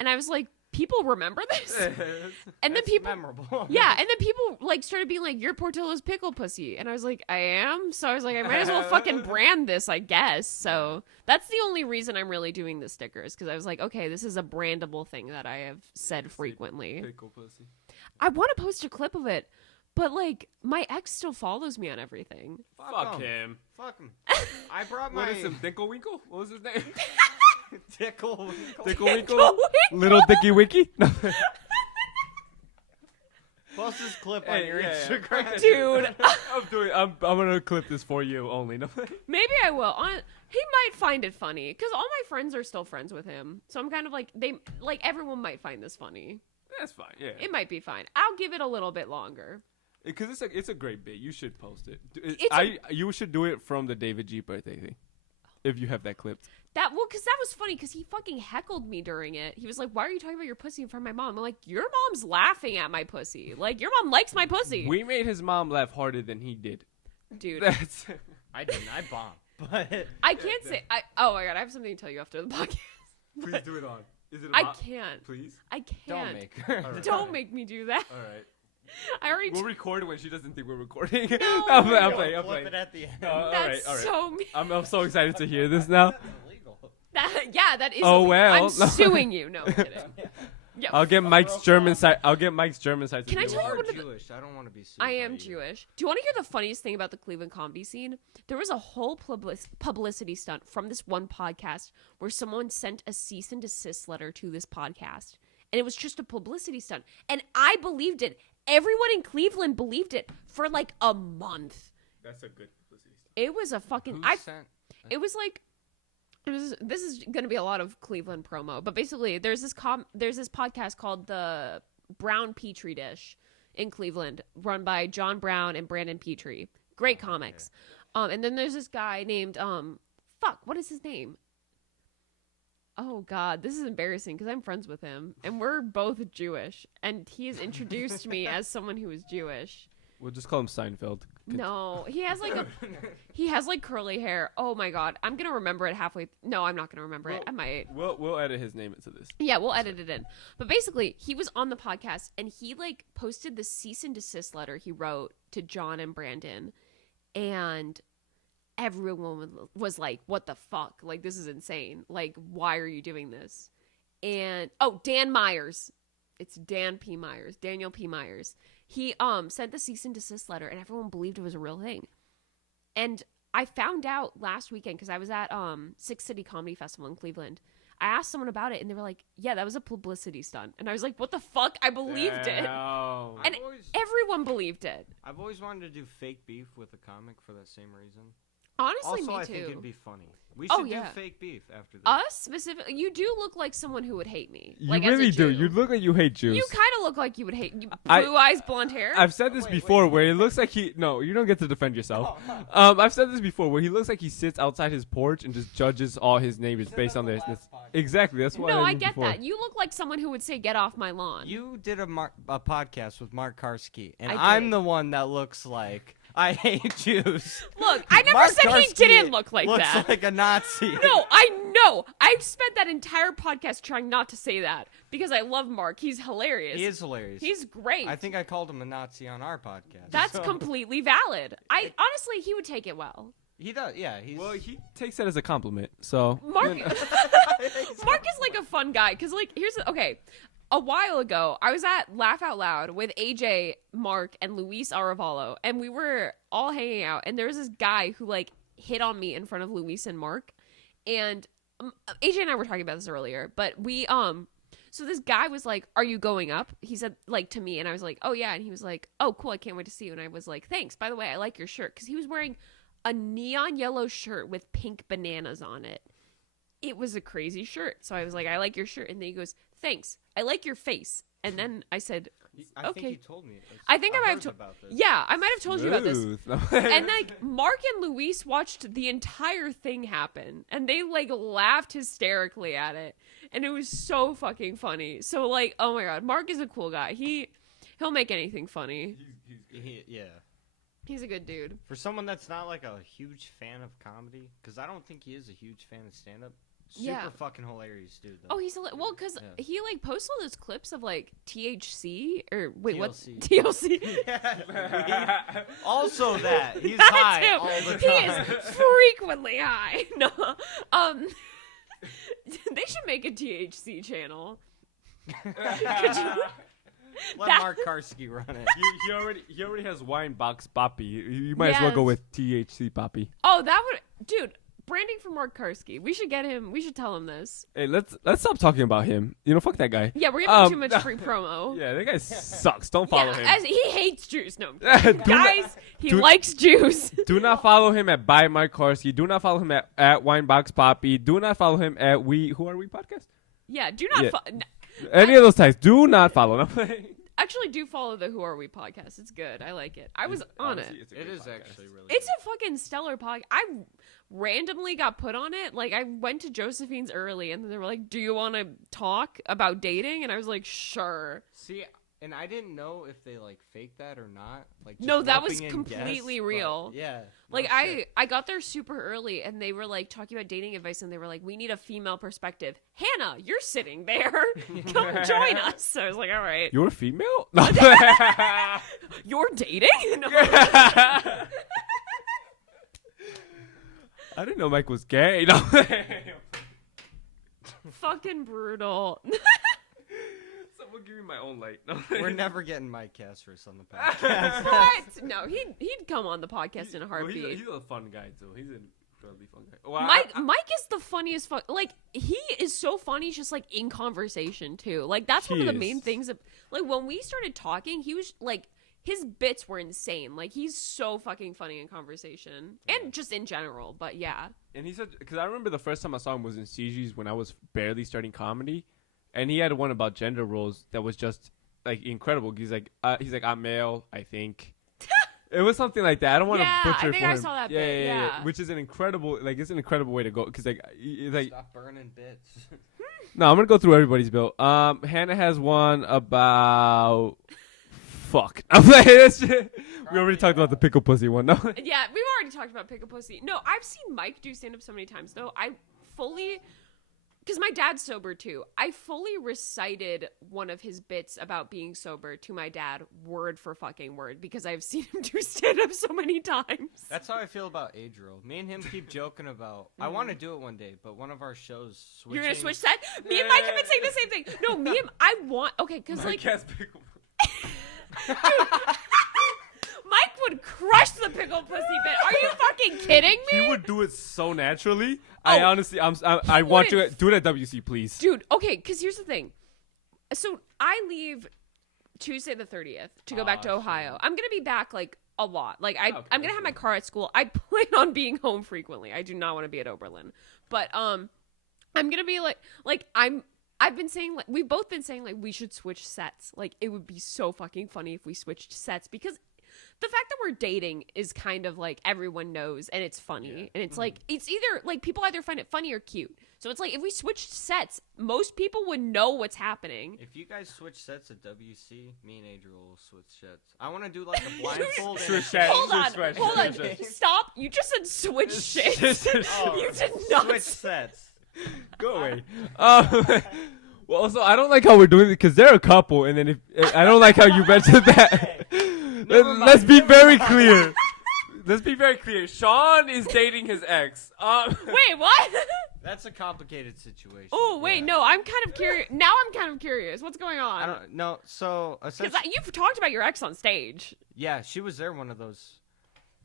And I was like, people remember this? And then That's people... memorable. Yeah, and then people, like, started being like, you're Portillo's pickle pussy. And I was like, I am? So I was like, I might as well fucking brand this, I guess. So that's the only reason I'm really doing the stickers. Because I was like, okay, this is a brandable thing that I have said frequently. Pickle pussy. I want to post a clip of it. But like my ex still follows me on everything. Fuck him. Fuck him. I brought my What is him? Dinkle Winkle? What was his name? Dickle Winkle. Dickle Winkle? Little Dicky Wiki? No. Post this clip on Hey, your yeah, yeah. Instagram. Dude. I'm gonna clip this for you only. No. Maybe I will. He might find it funny because all my friends are still friends with him. So I'm kind of like everyone might find this funny. That's fine. Yeah. It might be fine. I'll give it a little bit longer. Because it's a great bit. You should post it. It's you should do it from the David G birthday thing, if you have that clipped. Because that was funny because he fucking heckled me during it. He was like, "Why are you talking about your pussy in front of my mom?" I'm like, "Your mom's laughing at my pussy. Like your mom likes my pussy." We made his mom laugh harder than he did. Dude, That's I didn't. I bombed. But I can't say. Oh my god, I have something to tell you after the podcast. please do it on. Is it? I can't. Please. I can't. don't make her. All right. Don't make me do that. All right. I already. We'll record when she doesn't think we're recording. No, I'm no. playing. I'm Flip playing. it at the end. All That's right. All right. so mean. I'm so excited to hear this now. That's illegal. That is. Oh, illegal. well. I'm suing you. No I'm kidding. Yeah. I'll get Mike's German side. I'll get Mike's German side. Can I You tell you are one of the- Jewish. I don't want to be sued I by am you. Jewish. Do you want to hear the funniest thing about the Cleveland comedy scene? There was a whole publicity stunt from this one podcast where someone sent a cease and desist letter to this podcast. And it was just a publicity stunt. And I believed it. Everyone in Cleveland believed it for like a month. That's a good publicity. It was a fucking... Who sent? It was like... This is going to be a lot of Cleveland promo. But basically, there's this podcast called The Brown Petrie Dish in Cleveland, run by John Brown and Brandon Petrie. Great comics. And then there's this guy named... what is his name? Oh, God, this is embarrassing because I'm friends with him. And we're both Jewish. And he has introduced me as someone who is Jewish. We'll just call him Seinfeld. No, he has like curly hair. Oh, my God. I'm going to remember it halfway. No, I'm not going to remember it. I might. We'll edit his name into this. Yeah, we'll edit it in. But basically, he was on the podcast and he like posted the cease and desist letter he wrote to John and Brandon. And everyone was like, what the fuck? Like, this is insane. Like, why are you doing this? And, Dan Myers. It's Daniel P. Myers. He sent the cease and desist letter and everyone believed it was a real thing. And I found out last weekend because I was at Six City Comedy Festival in Cleveland. I asked someone about it and they were like, yeah, that was a publicity stunt. And I was like, what the fuck? I believed it. No. And everyone believed it. I've always wanted to do fake beef with a comic for that same reason. Honestly, Also, me I too. think it'd be funny. We Oh, should do yeah. fake beef after this. Us specifically, you do look like someone who would hate me. You Like, really as a do. Jew. You look like you hate Jews. You kind of look like you would hate I- blue eyes, blonde hair. I've said this before where it looks like he... No, you don't get to defend yourself. I've said this before where he looks like he sits outside his porch and just judges all his neighbors based on their... Exactly. That's why No, I did get before. that. You look like someone who would say, "Get off my lawn." You did a podcast with Mark Karski, and I I'm did. the one that looks like I hate Jews. Look, I never Mark said he Karski didn't look like looks that. like a Nazi. No, I know. I spent that entire podcast trying not to say that because I love Mark. He's hilarious. He is hilarious. He's great. I think I called him a Nazi on our podcast. That's so- completely valid. Honestly, he would take it well. He does, yeah. He's Well, he takes that as a compliment, so... Mark is like a fun guy because okay. A while ago, I was at Laugh Out Loud with AJ, Mark, and Luis Arevalo, and we were all hanging out. And there was this guy who like hit on me in front of Luis and Mark, and AJ and I were talking about this earlier. But we so this guy was like, "Are you going up?" He said like to me, and I was like, "Oh yeah," and he was like, "Oh cool, I can't wait to see you." And I was like, "Thanks. By the way, I like your shirt," because he was wearing a neon yellow shirt with pink bananas on it. It was a crazy shirt. So I was like, I like your shirt. And then he goes, thanks. I like your face. And then I said, I okay. think you told me. I think I might have heard told. about this. Yeah, I might have told you about this. Smooth. And like Mark and Luis watched the entire thing happen, and they like laughed hysterically at it, and it was so fucking funny. So like, oh my god, Mark is a cool guy. He'll make anything funny. Yeah. He's a good dude. For someone that's not like a huge fan of comedy, because I don't think he is a huge fan of stand-up. Super Yeah. fucking hilarious dude, though. Oh, he's well because Yeah. he like posts all those clips of like THC or wait, what TLC. TLC? Yeah. Also that. He's That's high him. all the He time. is frequently high. No, they should make a THC channel. Could you? Let That- Mark Karski run it. He already has wine box Poppy. You might as well go Yes. with THC Poppy. Oh, that would, dude. Branding for Mark Karski. We should get him. We should tell him this. Hey, let's stop talking about him. You know, fuck that guy. Yeah, we're giving too much free promo. Yeah, that guy sucks. Don't follow Yeah, him. as he hates Jews. No, I'm kidding. Do not- Guys, he do- likes Jews. Do not follow him at By Mark Karski. Do not follow him at Winebox Poppy. Do not follow him at Who Are We Podcast? Yeah, do not. Yeah. Any of those types. Do not follow them. Actually, do follow the Who Are We podcast. It's good. I like it. I was on it. It is actually really. It's a fucking stellar podcast. I randomly got put on it. Like, I went to Josephine's early, and they were like, "Do you want to talk about dating?" And I was like, "Sure." See, and I didn't know if they like faked that or not. Like, just No, that was roping in completely guests, but real. Yeah. Like, no shit. I got there super early, and they were like talking about dating advice, and they were like, "We need a female perspective." Hannah, you're sitting there. Come join us. So I was like, "All right." You're a female? No. You're dating? No. I didn't know Mike was gay. No. Fucking brutal. Someone give me my own light. No. We're never getting Mike Casris on the podcast. What? No, he'd come on the podcast in a Well, heartbeat. he's a fun guy too. He's an incredibly fun guy. Well, Mike is the funniest like he is so funny just like in conversation too. Like that's one He of the main is. things like when we started talking, he was like his bits were insane. Like he's so fucking funny in conversation and just in general, but yeah. And he said, because I remember the first time I saw him was in CG's when I was barely starting comedy, and he had one about gender roles that was just like incredible. He's like, I'm male, I think. It was something like that. I don't want to Yeah, butcher I it think for I him. saw that yeah, bit, yeah. Which is an incredible, like, it's an incredible way to go. Because like, Stop burning bits. no, I'm gonna go through everybody's bill. Hannah has one about. Fuck. I'm like, we already talked about the pickle pussy one. No. Yeah, we've already talked about Pick a Pussy. No, I've seen Mike do stand up so many times though. I fully because my dad's sober too. I fully recited one of his bits about being sober to my dad word for fucking word because I've seen him do stand up so many times. That's how I feel about Adriel. Me and him keep joking about. I want to do it one day, but one of our shows. Switching, You're gonna switch set? Me and Mike have been saying the same thing. No, me and I want because like Mike has pickle. Mike would crush the pickle pussy bit. Are you fucking kidding me? He would do it so naturally. Oh. I honestly, I want you wouldn't. to do it at WC, please. Dude, okay, because here's the thing. So I leave Tuesday the 30th to go back to Ohio. I'm going to be back like a lot. Like I'm going to have my car at school. I plan on being home frequently. I do not want to be at Oberlin. But I'm going to be I've been saying like we've both been saying like we should switch sets. Like it would be so fucking funny if we switched sets because the fact that we're dating is kind of like everyone knows and it's funny and it's like it's either like people either find it funny or cute. So it's like if we switched sets, most people would know what's happening. If you guys switch sets at WC, me and Adriel will switch sets. I want to do like a blindfold. and Switch sets. Hold on, Switch, hold on. switch. Stop. You just said switch shit. Oh, You did not. switch sets. Go away. Well, also, I don't like how we're doing it because they're a couple, and then if I don't like how you mentioned that. Let's be very clear. Let's be very clear. Sean is dating his ex. Wait, what? That's a complicated situation. Oh, wait, Yeah. no. I'm kind of curious. Now I'm kind of curious. What's going I on? don't know. So Because essentially, you've talked about your ex on stage. yeah, she was there one of those.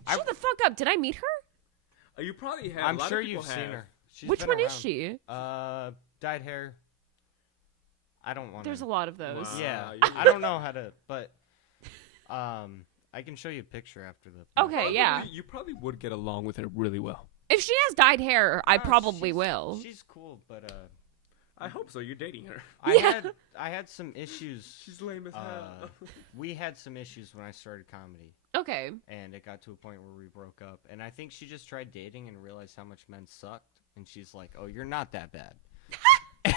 Shut the fuck up. Did I meet her? You probably have. I'm sure you've seen her. She's Which been one is around. she? Dyed hair. I don't want. There's a lot of those. Wow. Yeah, you- I don't know how to, but I can show you a picture after the. Okay, yeah. You probably would get along with her really well. If she has dyed hair, I No, probably she's- will. She's cool, but I hope so. You're dating her. I had some issues. She's lame as hell. We had some issues when I started comedy, Okay. and it got to a point where we broke up. And I think she just tried dating and realized how much men sucked, and she's like, "Oh, you're not that bad."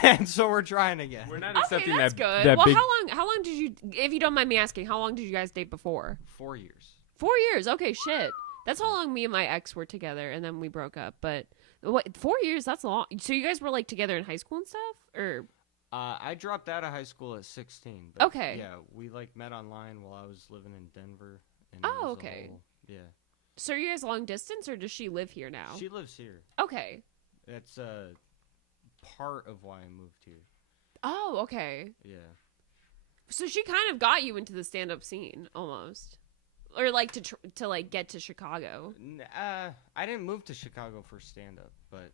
And so we're trying again. We're not Okay, accepting that's that. good. That Well, big. how long did you, if you don't mind me asking, how long did you guys date before? 4 years. 4 years. Okay, shit. That's how long me and my ex were together, and then we broke up. But what? 4 years? That's long. So you guys were like together in high school and stuff, or? I dropped out of high school at 16. But Okay. Yeah, we like met online while I was living in Denver. And Oh, it was a okay. whole- yeah. So are you guys long distance, or does she live here now? She lives here. Okay. That's part of why I moved here. Oh, okay. Yeah. So she kind of got you into the stand-up scene almost, or like to like get to Chicago. I didn't move to Chicago for stand-up, but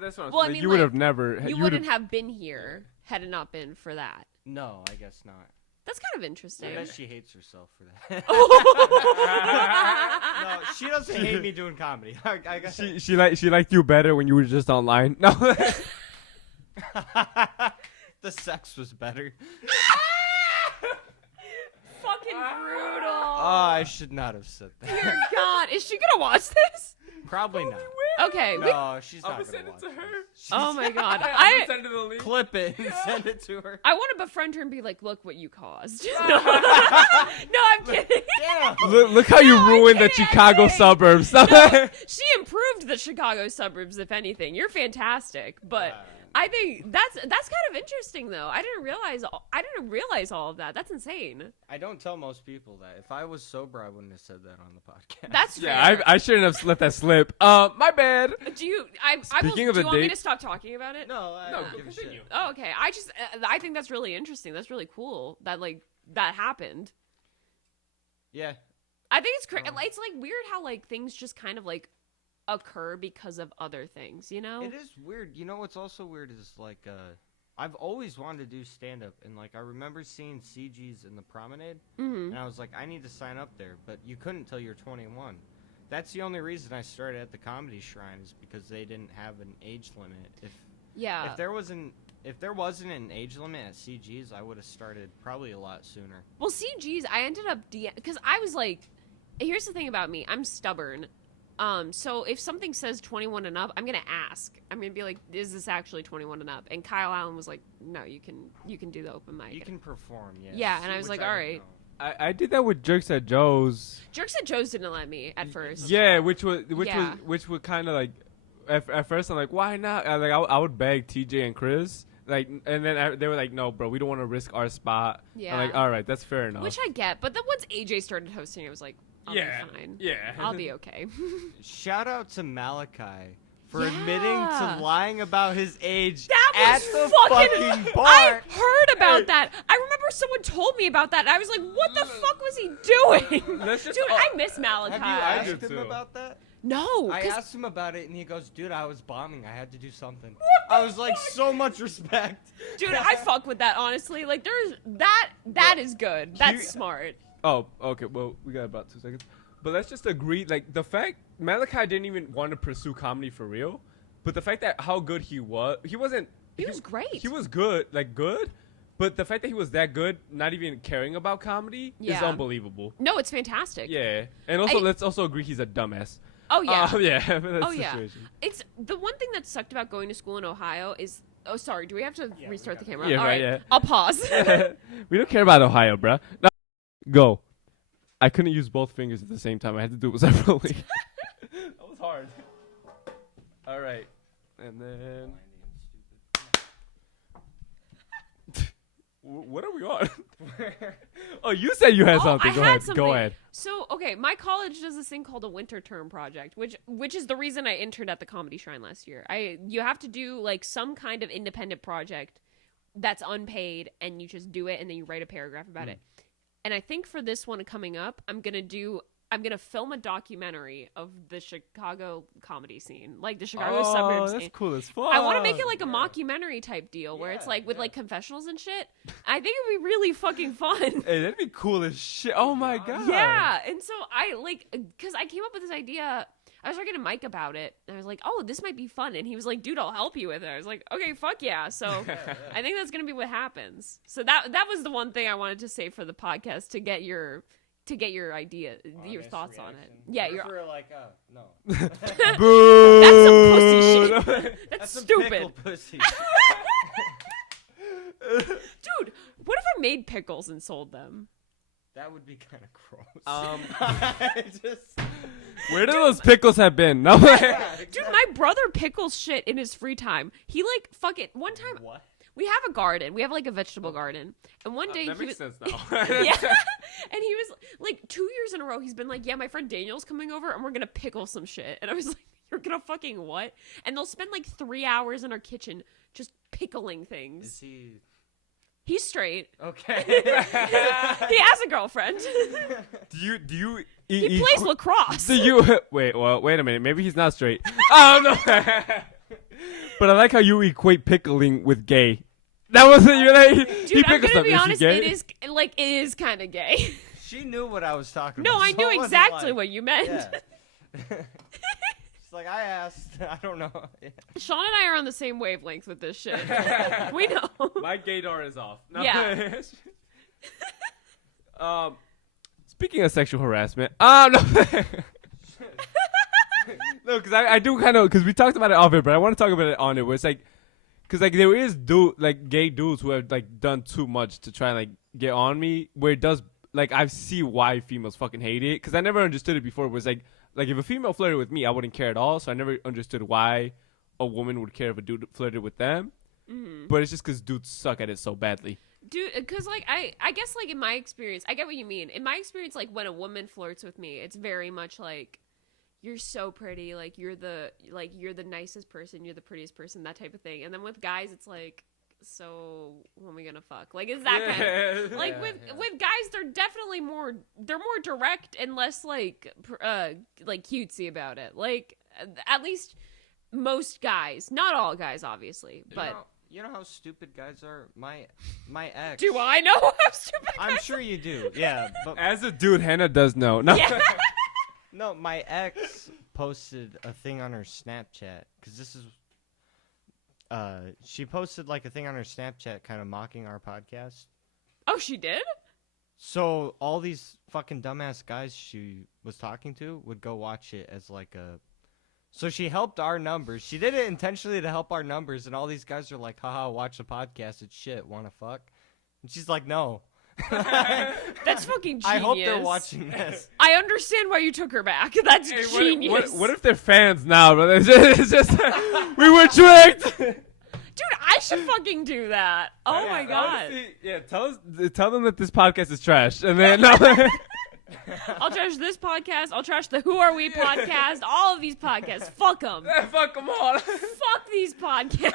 that's what Well, I saying. mean, You would like, have never. You wouldn't have been here had it not been for that. no, I guess not. That's kind of interesting. I bet she hates herself for that. Oh. No, she doesn't hate me doing comedy. I guess She liked you better when you were just online. No. the sex was better. Fucking brutal. Oh, I should not have said that. Dear God, is she gonna watch this? Probably not. Okay. No, she's not I'm gonna gonna send it watch to this. her. Oh my God. I'm gonna send her the link. Clip it and send it to her. I want to befriend her and be like, look what you caused. No, I'm kidding. Damn. Look how you No, I'm ruined the kidding, I'm Chicago kidding. suburbs. No, she improved the Chicago suburbs, if anything. You're fantastic, but I think that's kind of interesting, though. I didn't realize all of that. That's insane. I don't tell most people that. If I was sober, I wouldn't have said that on the podcast. That's Yeah, fair. I shouldn't have let that slip. My bad. Do you? Speaking of do the you want me date- to stop talking about it? no, I No, don't give a continue. shit. Oh, okay. I think that's really interesting. That's really cool. That happened. Yeah. I think it's crazy. Oh. It's like weird how like things just kind of like occur because of other things, you know? It is weird. You know what's also weird is like I've always wanted to do stand up and like I remember seeing CG's in the Promenade Mm-hmm. and I was like I need to sign up there, but you couldn't till you're 21. That's the only reason I started at the Comedy Shrine is because they didn't have an age limit. Yeah. If there wasn't an age limit at CG's, I would have started probably a lot sooner. Well, CG's, I ended up because I was like, here's the thing about me, I'm stubborn. So if something says 21 and up, I'm gonna ask. I'm gonna be like, is this actually 21 and up? And Kyle Allen was like, no, you can do the open mic. You can perform, yes. Yeah, and I was which like, all didn't right. know. I did that with Jerks at Joe's. Jerks at Joe's didn't let me at first. Yeah, which would kind of like at first I'm like, why not? I would beg TJ and Chris. Like, and then they were like, no, bro, we don't want to risk our spot. Yeah. I'm like, all right, that's fair enough. Which I get, but then once AJ started hosting, I was like, I'll be fine. Yeah. I'll be okay. Shout out to Malachi for Yeah. admitting to lying about his age That at was the fucking bar. I heard about that. I remember someone told me about that. And I was like, what the fuck was he doing? Let's just- Dude, I miss Malachi. Have you asked do him too. about that? No, I 'cause- asked him about it, and he goes, dude, I was bombing. I had to do something. I was like, so much respect. dude, I fuck with that, honestly. Like, there's that is good. That's smart. Oh, okay. Well, we got about 2 seconds. But let's just agree, like, the fact Malachi didn't even want to pursue comedy for real, but the fact that how good he was great. He was good, but the fact that he was that good, not even caring about comedy, is Yeah. unbelievable. No, it's fantastic. Yeah. And also, let's also agree he's a dumbass. Oh, yeah. Yeah. That's Oh, the yeah. situation. It's the one thing that sucked about going to school in Ohio is. Oh, sorry. Do we have to restart the camera? Yeah, All right, right. yeah. I'll pause. We don't care about Ohio, bruh. No. Go. I couldn't use both fingers at the same time. I had to do it separately. That was hard. All right. And then... What are we on? Oh, you said you had something. I Go had ahead. something. Go ahead. So, okay, my college does this thing called a winter term project, which is the reason I interned at the Comedy Shrine last year. You have to do like some kind of independent project that's unpaid, and you just do it, and then you write a paragraph about it. And I think for this one coming up, I'm gonna film a documentary of the Chicago comedy scene, like the Chicago suburbs that's scene. cool as fuck. I want to make it like a mockumentary type deal where it's like with like confessionals and shit. I think it'd be really fucking fun. Hey, that'd be cool as shit. Oh my god. Yeah, and so I like because I came up with this idea. I was talking to Mike about it, and I was like, "Oh, this might be fun." And he was like, "Dude, I'll help you with it." I was like, "Okay, fuck yeah!" So I think that's gonna be what happens. So that was the one thing I wanted to say for the podcast to get your idea, your thoughts on it. Yeah, What if you're. we're like, no. Boo. That's some pussy shit. That's some stupid, pickle pussy. dude. What if I made pickles and sold them? That would be kind of gross. Um, just Where do those pickles have been? No. Dude, my brother pickles shit in his free time. He like fucking one time. What? We have a garden. We have like a vegetable garden. And one day that he makes was sense now. yeah. And he was like 2 years in a row he's been like, "Yeah, my friend Daniel's coming over and we're going to pickle some shit." And I was like, "You're going to fucking what?" And they'll spend like 3 hours in our kitchen just pickling things. Is he He's straight. Okay. He has a girlfriend. Do you? He plays lacrosse. Do you? Wait a minute. Maybe he's not straight. Oh no. But I like how you equate pickling with gay. That wasn't you. Like, Dude, I'm pickles gonna be up. honest. Is he gay? It is kind of gay. She knew what I was talking No, about. I so knew it wasn't exactly like- what you meant. Yeah. She's like, I asked. I don't know. Yeah. Sean and I are on the same wavelength with this shit. We know. My gaydar is off. No. Yeah. Speaking of sexual harassment, no. No, because I do kind of, because we talked about it off it, but I want to talk about it on it, where it's like, because like there is gay dudes who have like done too much to try and like get on me, where it does, like I see why females fucking hate it, because I never understood it before. It was like if a female flirted with me, I wouldn't care at all, so I never understood why a woman would care if a dude flirted with them. Mm-hmm. But it's just because dudes suck at it so badly. Dude, because like I guess like in my experience, I get what you mean. In my experience, like when a woman flirts with me, it's very much like, you're so pretty, like you're the nicest person, you're the prettiest person, that type of thing. And then with guys, it's like, so when are we gonna fuck? Like, is that kind of like Yeah, with guys, they're definitely more direct and less like cutesy about it. Like at least most guys, not all guys, obviously, but. You know how stupid guys are? My ex. Do I know how stupid guys I'm sure you do. Yeah, but As a dude, Hannah does know. No. Yeah. no, my ex posted a thing on her Snapchat because this is. She posted like a thing on her Snapchat, kind of mocking our podcast. Oh, she did? So all these fucking dumbass guys she was talking to would go watch it as like a. So she helped our numbers. She did it intentionally to help our numbers, and all these guys are like, haha, watch the podcast. It's shit. Wanna fuck? And she's like, no. That's fucking genius. I hope they're watching this. I understand why you took her back. That's Hey, genius. what if they're fans now, bro? It's just we were tricked. Dude, I should fucking do that. Oh my god. Honestly, yeah, tell them that this podcast is trash, and then I'll trash this podcast. I'll trash the Who Are We podcast. All of these podcasts. Fuck them. fuck them all. Fuck these podcasts.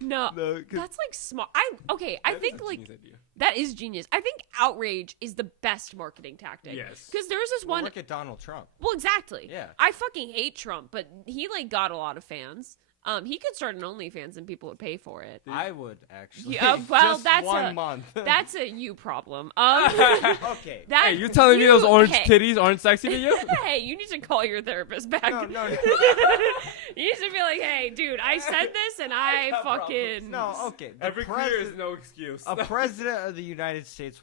No, that's like smart. I think like that is genius. I think outrage is the best marketing tactic. Yes. Because there's this one. Look at Donald Trump. Well, exactly. Yeah. I fucking hate Trump, but he like got a lot of fans. He could start an OnlyFans and people would pay for it. I would actually. Yeah, well, Just that's 1 a month. That's a you problem. Okay. That Hey, you telling me those orange hey. titties aren't sexy to you? Hey, you need to call your therapist back. No. You need to be like, hey, dude, I said this and I fucking. No, okay. The Every career is no excuse. A president of the United States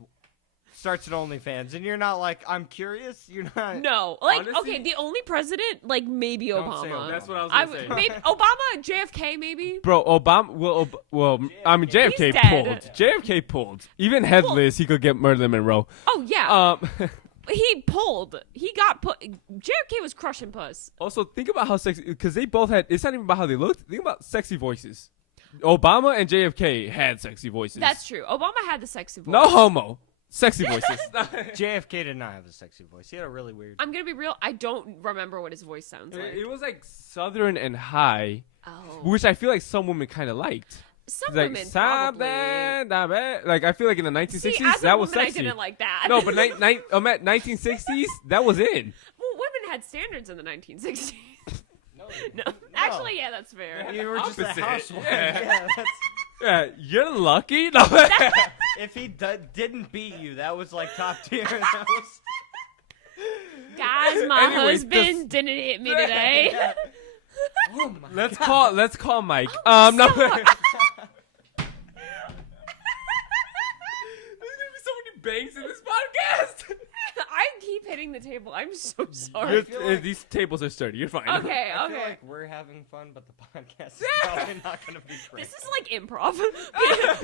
starts an OnlyFans, and you're not like, I'm curious. You're not. No, like Honestly- okay, the only president, like maybe Don't say Obama. Obama. That's what I was I gonna say. would maybe Obama, JFK, maybe. Bro, Obama. Well, I mean, JFK He's dead. pulled. JFK pulled. Even headless, he could get Marilyn Monroe. Oh yeah, Um. he pulled. He got put. JFK was crushing puss. Also, think about how sexy, because they both had. It's not even about how they looked. Think about sexy voices. Obama and JFK had sexy voices. That's true. Obama had the sexy voice. no homo. Sexy voices. JFK did not have a sexy voice. He had a really weird. I'm gonna be real. I don't remember what his voice sounds like. It was like southern and high, Oh, which I feel like some women kind of liked. some Like women something, probably. that bad. Like I feel like in the 1960s See, as a that was woman, sexy. I didn't like that. No, but at 1960s that was in. well, women had standards in the 1960s. No, No, actually, yeah, that's fair. You were just a Opposite. housewife. Yeah. Yeah, that's, Yeah, you're lucky. No. if he didn't beat you, that was like top tier. That was. Guys, my Anyways, husband didn't hit me today. Yeah. Oh my. Let's call Mike. Oh, No. sorry. There's gonna be so many bangs in this podcast. I keep hitting the table. I'm so sorry. feel like- These tables are sturdy. You're fine. Okay, I feel okay. like we're having fun, but the podcast is probably not going to be great. This is like improv.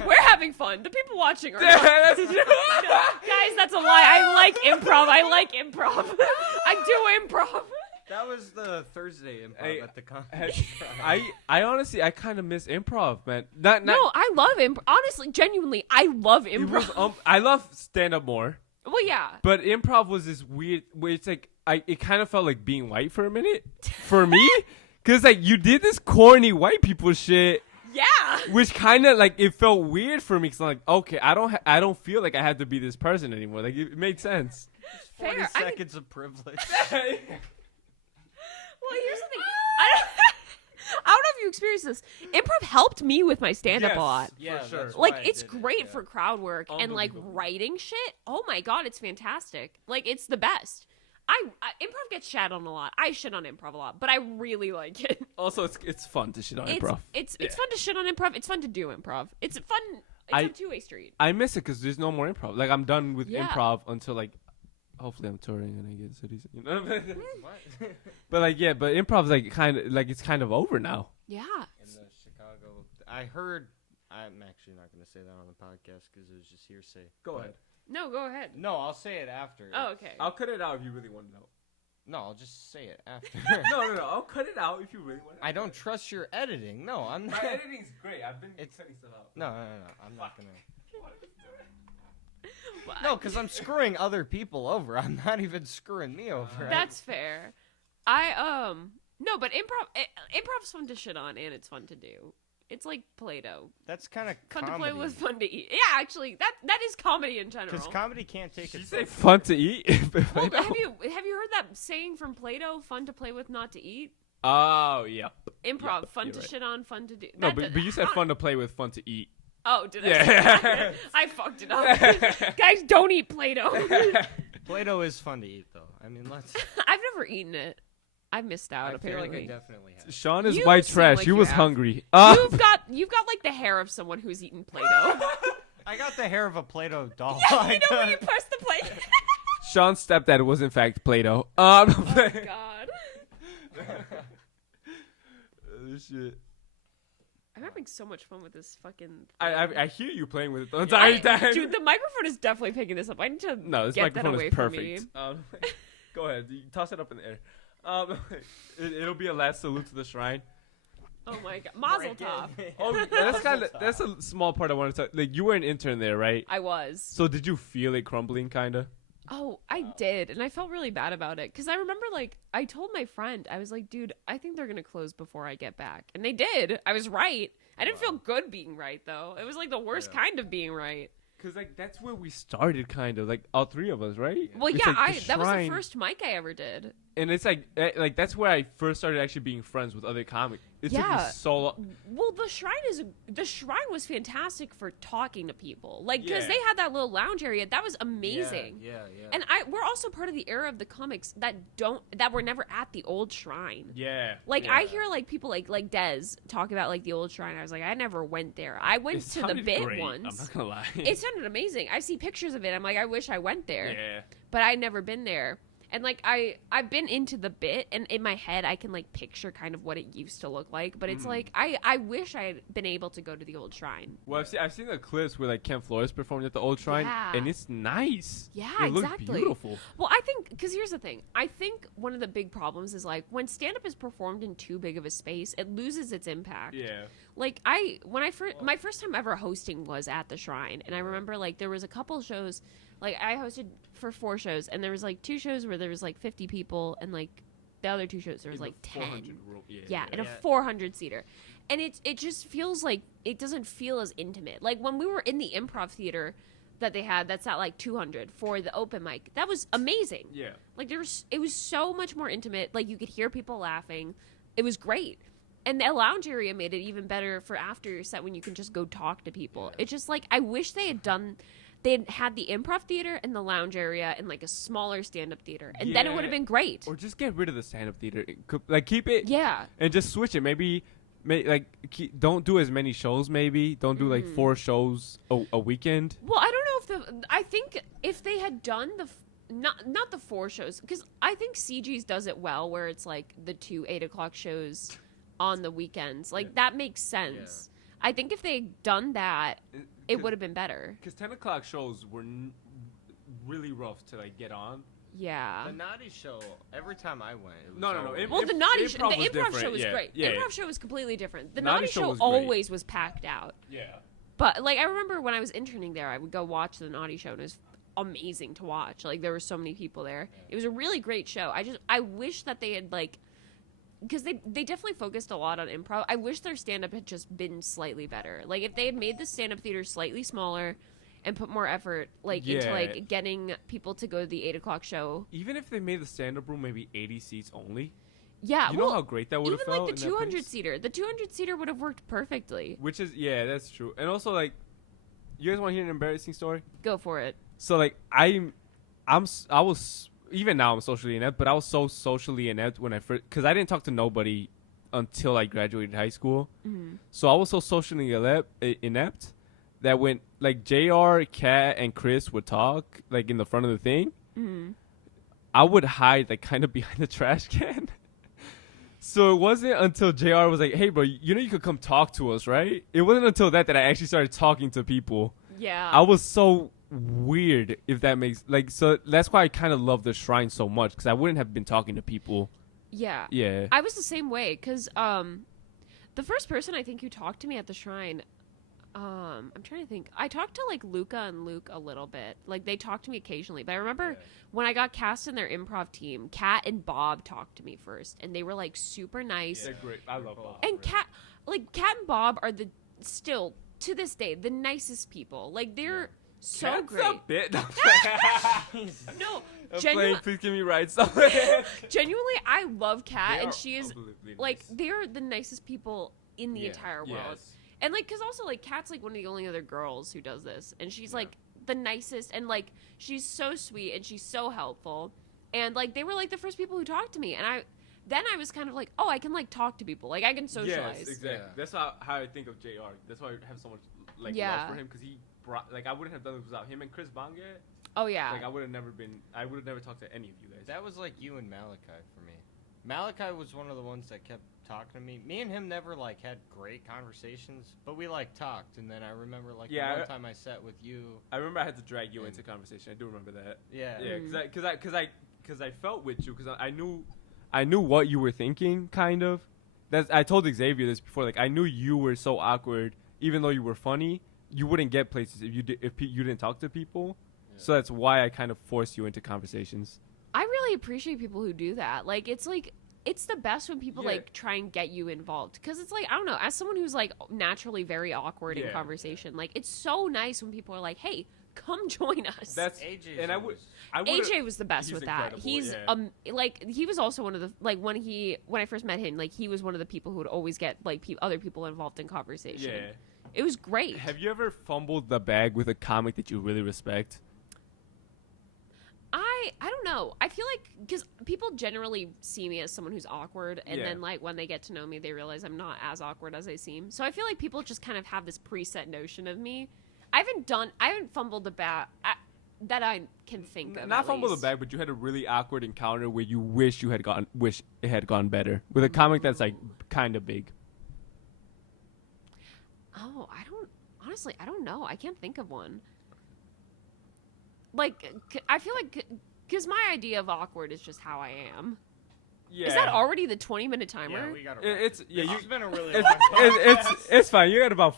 We're having fun. The people watching are Yeah, not. that's No, guys, that's a lie. I like improv. I do improv. That was the Thursday improv Hey, at the con. I honestly I kind of miss improv, man. Not No, I love improv. Honestly, genuinely, I love it was, improv. I love stand up more, Well, yeah. but improv was this weird where it's like it kind of felt like being white for a minute for me, because like you did this corny white people shit. Yeah. Which kind of like it felt weird for me because I'm like, okay, I don't feel like I have to be this person anymore. Like it made sense. 40 Fair. seconds of privilege. Well, here's the thing. I don't know if you experienced this. Improv helped me with my stand-up a lot. Yeah, For sure. that's Like, why I it's did it, great yeah. for crowd work and, like, Unbelievable. writing shit. Oh, my God, it's fantastic. Like, it's the best. Improv gets shat on a lot. I shit on improv a lot, but I really like it. Also, it's fun to shit on improv. It's Yeah. fun to shit on improv. It's fun to do improv. It's fun. It's I- a two-way street. I miss it because there's no more improv. Like I'm done with Yeah. improv until like, hopefully I'm touring and I get cities. You know? What? But like yeah, but improv's like it's kind of over now. Yeah. In the Chicago, I heard. I'm actually not going to say that on the podcast because it was just hearsay. Go But- ahead. No, go ahead. No, I'll say it after. Oh, okay. I'll cut it out if you really want to know. No, I'll just say it after. No. I'll cut it out if you really want to. I don't trust your editing. No, I'm not. My editing's great. I've been It's- cutting stuff out. No, I'm not gonna. No, because I'm screwing other people over. I'm not even screwing me over. That's fair. No, but improv's fun to shit on and it's fun to do. It's like Play-Doh. That's kind of Fun comedy. to play with, fun to eat. Yeah, actually, that is comedy in general. Because comedy can't take Did you it. say fun to eat? Well, have you heard that saying from Play-Doh? Fun to play with, not to eat. Oh yeah. Improv, Yep, fun you're to right. shit on, fun to do. No, That- but you said fun to play with, fun to eat. Oh, did I? Yeah. I fucked it up. Guys, don't eat Play-Doh. Play-Doh is fun to eat, though. I mean, let's. I've never eaten it. I've missed out. I feel like apparently, I definitely have. Sean is You white seem trash. like you you was have. hungry. you've got like the hair of someone who's eaten Play-Doh. I got the hair of a Play-Doh doll. You know when you press the play. Sean's stepdad was in fact Play-Doh. Oh God. Shit. I'm having so much fun with this fucking. I hear you playing with it the entire time. Dude, the microphone is definitely picking this up. I need to No, this get that microphone away is from me. perfect. Go ahead. You toss it up in the air. It'll be a last salute to the shrine. Oh my God, Mazel tov. Oh, that's a small part I want to talk. Like you were an intern there, right? I was. So did you feel it crumbling, kinda? Oh, I did, and I felt really bad about it because I remember, like, I told my friend, I was like, "Dude, I think they're gonna close before I get back," and they did. I was right. I didn't feel good being right though. It was like the worst kind of being right. Cause like that's where we started, kind of like all three of us, right? Well, It's yeah, like the that was the Shrine. first mic I ever did. And it's like that's where I first started actually being friends with other comics. It took me Yeah. so long. Well, the shrine was fantastic for talking to people, like because Yeah. they had that little lounge area that was amazing. Yeah. And we're also part of the era of the comics that were never at the old shrine. Yeah. Like yeah. I hear like people like Dez talk about like the old shrine. I was like, I never went there. I went It to the sounded bit great, once. I'm not gonna lie. It sounded amazing. I see pictures of it. I'm like, I wish I went there, yeah. but I never been there. And like I've been into the bit, and in my head I can like picture kind of what it used to look like. But it's like I wish I had been able to go to the old shrine. Well, I've seen the clips where like Ken Flores performed at the old shrine, Yeah. and it's nice. Yeah, it exactly. looks beautiful. Well, I think because here's the thing. I think one of the big problems is like when stand up is performed in too big of a space, it loses its impact. Yeah. Like my first time ever hosting was at the shrine, and I remember like there was a couple shows, like I hosted for 4 shows, and there was like 2 shows where there was like 50 people, and like the other 2 shows there was In the like 10. 400 room. Yeah, in a Yeah. 400 seater, and it just feels like it doesn't feel as intimate. Like when we were in the improv theater that they had, that's at like 200 for the open mic. That was amazing. Yeah. Like it was so much more intimate. Like you could hear people laughing. It was great. And the lounge area made it even better for after your set when you can just go talk to people. It's just like I wish they had the improv theater and the lounge area and like a smaller stand-up theater, and then it Yeah. would have been great. Or just get rid of the stand-up theater. Like keep it. Yeah. And just switch it. Maybe don't do as many shows. Maybe don't do like 4 shows a weekend. Well, I don't know I think if they had done not the 4 shows, because I think CG's does it well, where it's like the 2 8:00 shows on the weekends. Like that makes sense. I think if they had done that, it would have been better. Because 10 o'clock shows were really rough to like get on. Yeah. The Naughty Show. Every time I went, it was No. always- Well, the Improv was improv different, show was yeah. great. Yeah, The yeah. improv show was completely different. The Naughty naughty Show show was great. always was packed out. Yeah. But like I remember when I was interning there, I would go watch the naughty show, and it was amazing to watch. Like there were so many people there. It was a really great show. I wish that they had like because they definitely focused a lot on improv. I wish their stand-up had just been slightly better. Like, if they had made the stand-up theater slightly smaller and put more effort, like, into, like, getting people to go to the 8 o'clock show. Even if they made the stand-up room maybe 80 seats only. Yeah. You know how great that would have felt? Even, like, the 200-seater. The 200-seater would have worked perfectly. Which is, yeah, that's true. And also, like, you guys want to hear an embarrassing story? Go for it. So, like, I was, even now I'm socially inept, but I was so socially inept when I first, because I didn't talk to nobody until I graduated high school. Mm-hmm. So I was so socially inept that when, like, JR, Kat, and Chris would talk, like, in the front of the thing, Mm-hmm. I would hide, like, kind of behind the trash can. So it wasn't until JR was like, hey, bro, you know you could come talk to us, right? It wasn't until that I actually started talking to people. Yeah. I was so weird, if that makes, like, so that's why I kind of love the shrine so much, because I wouldn't have been talking to people. Yeah. Yeah. I was the same way, because the first person I think who talked to me at the shrine, I'm trying to think. I talked to, like, Luca and Luke a little bit. Like, they talked to me occasionally. But I remember when I got cast in their improv team, Kat and Bob talked to me first. And they were, like, super nice. They're great. I love Bob. And Kat and Bob are still, to this day, the nicest people. Like, they're so Cat's great. a bit. No, I'm playing, please give me rights. genuinely, I love Kat, They and are she is, unbelievably like, nice. they're the nicest people in the entire world. Yes. And, like, because also, like, Kat's, like, one of the only other girls who does this. And she's, like, the nicest. And, like, she's so sweet and she's so helpful. And, like, they were, like, the first people who talked to me. And then I was kind of like, oh, I can, like, talk to people. Like, I can socialize. Yes, exactly. Yeah. That's how I think of JR. That's why I have so much, like, love for him, because he brought, like, I wouldn't have done this without him and Chris Bonga. Oh, yeah. Like, I would have never talked to any of you guys. That was like you and Malachi for me. Malachi was one of the ones that kept talking to me. Me and him never, like, had great conversations, but we, like, talked. And then I remember, like, the one time I sat with you. I remember I had to drag you into conversation. I do remember that. Yeah. Yeah, because I felt with you, because I knew what you were thinking, kind of. I told Xavier this before. Like, I knew you were so awkward, even though you were funny. You wouldn't get places if you didn't talk to people. Yeah. So that's why I kind of forced you into conversations. I really appreciate people who do that. Like, it's the best when people, like, try and get you involved. Because it's like, I don't know, as someone who's, like, naturally very awkward in conversation, like, it's so nice when people are like, hey, come join us. That's AJ. And AJ was the best with that. He's like, he was also one of the, like, when I first met him, like, he was one of the people who would always get, like, other people involved in conversation. Yeah. It was great. Have you ever fumbled the bag with a comic that you really respect? I don't know. I feel like, because people generally see me as someone who's awkward, and then, like, when they get to know me, they realize I'm not as awkward as I seem. So I feel like people just kind of have this preset notion of me. I haven't fumbled the bag that I can think of. Not fumbled the bag, but you had a really awkward encounter where you wish it had gone better with a comic that's, like, kind of big. Oh, I don't know. I can't think of one. Like, I feel like, because my idea of awkward is just how I am. Yeah. Is that already the 20-minute timer? Yeah, we got to. It's been a really long time. It's fine. You got about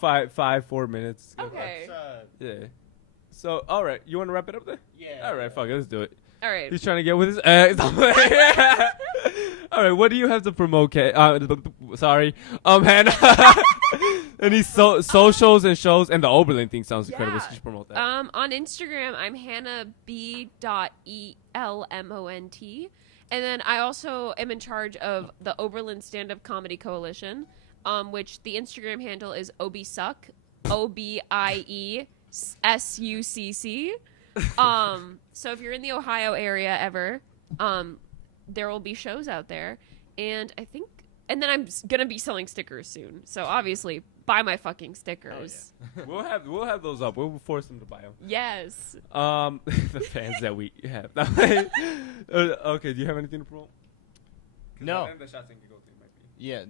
4 minutes. Okay. Yeah. So, all right, you want to wrap it up there? Yeah. All right, fuck it, let's do it. All right. He's trying to get with his. All right, what do you have to promote? Sorry, Hannah. Any socials and shows, and the Oberlin thing sounds incredible. So just promote that. On Instagram, I'm hannahb.elmont, and then I also am in charge of the Oberlin Stand Up Comedy Coalition, which the Instagram handle is obsuck, OBIESUCC. So if you're in the Ohio area ever, there will be shows out there, and then I'm gonna be selling stickers soon. So obviously, buy my fucking stickers. Oh, yeah. We'll have those up. We'll force them to buy them. Yes. The fans that we have. Okay. Do you have anything to promote? No. The shots can go through might be. Yeah.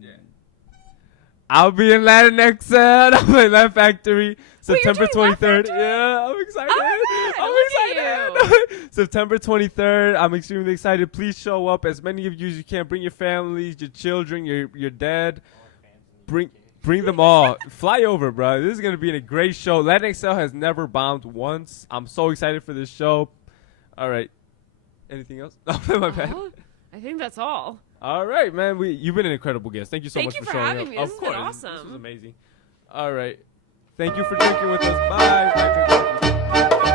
I'll be in Latinx at Laugh Factory September 23rd. Yeah, I'm excited. I'm excited. September 23rd. I'm extremely excited. Please show up, as many of you as you can. Bring your families, your children, your dad. Bring them all. Fly over, bro. This is gonna be a great show. Latinx has never bombed once. I'm so excited for this show. All right. Anything else? My bad. I I think that's all. All right, man. You've been an incredible guest. Thank you so Thank much you for for showing having up. me. Of This has been course, this awesome. was amazing. All right, thank you for drinking with us. Bye. Bye.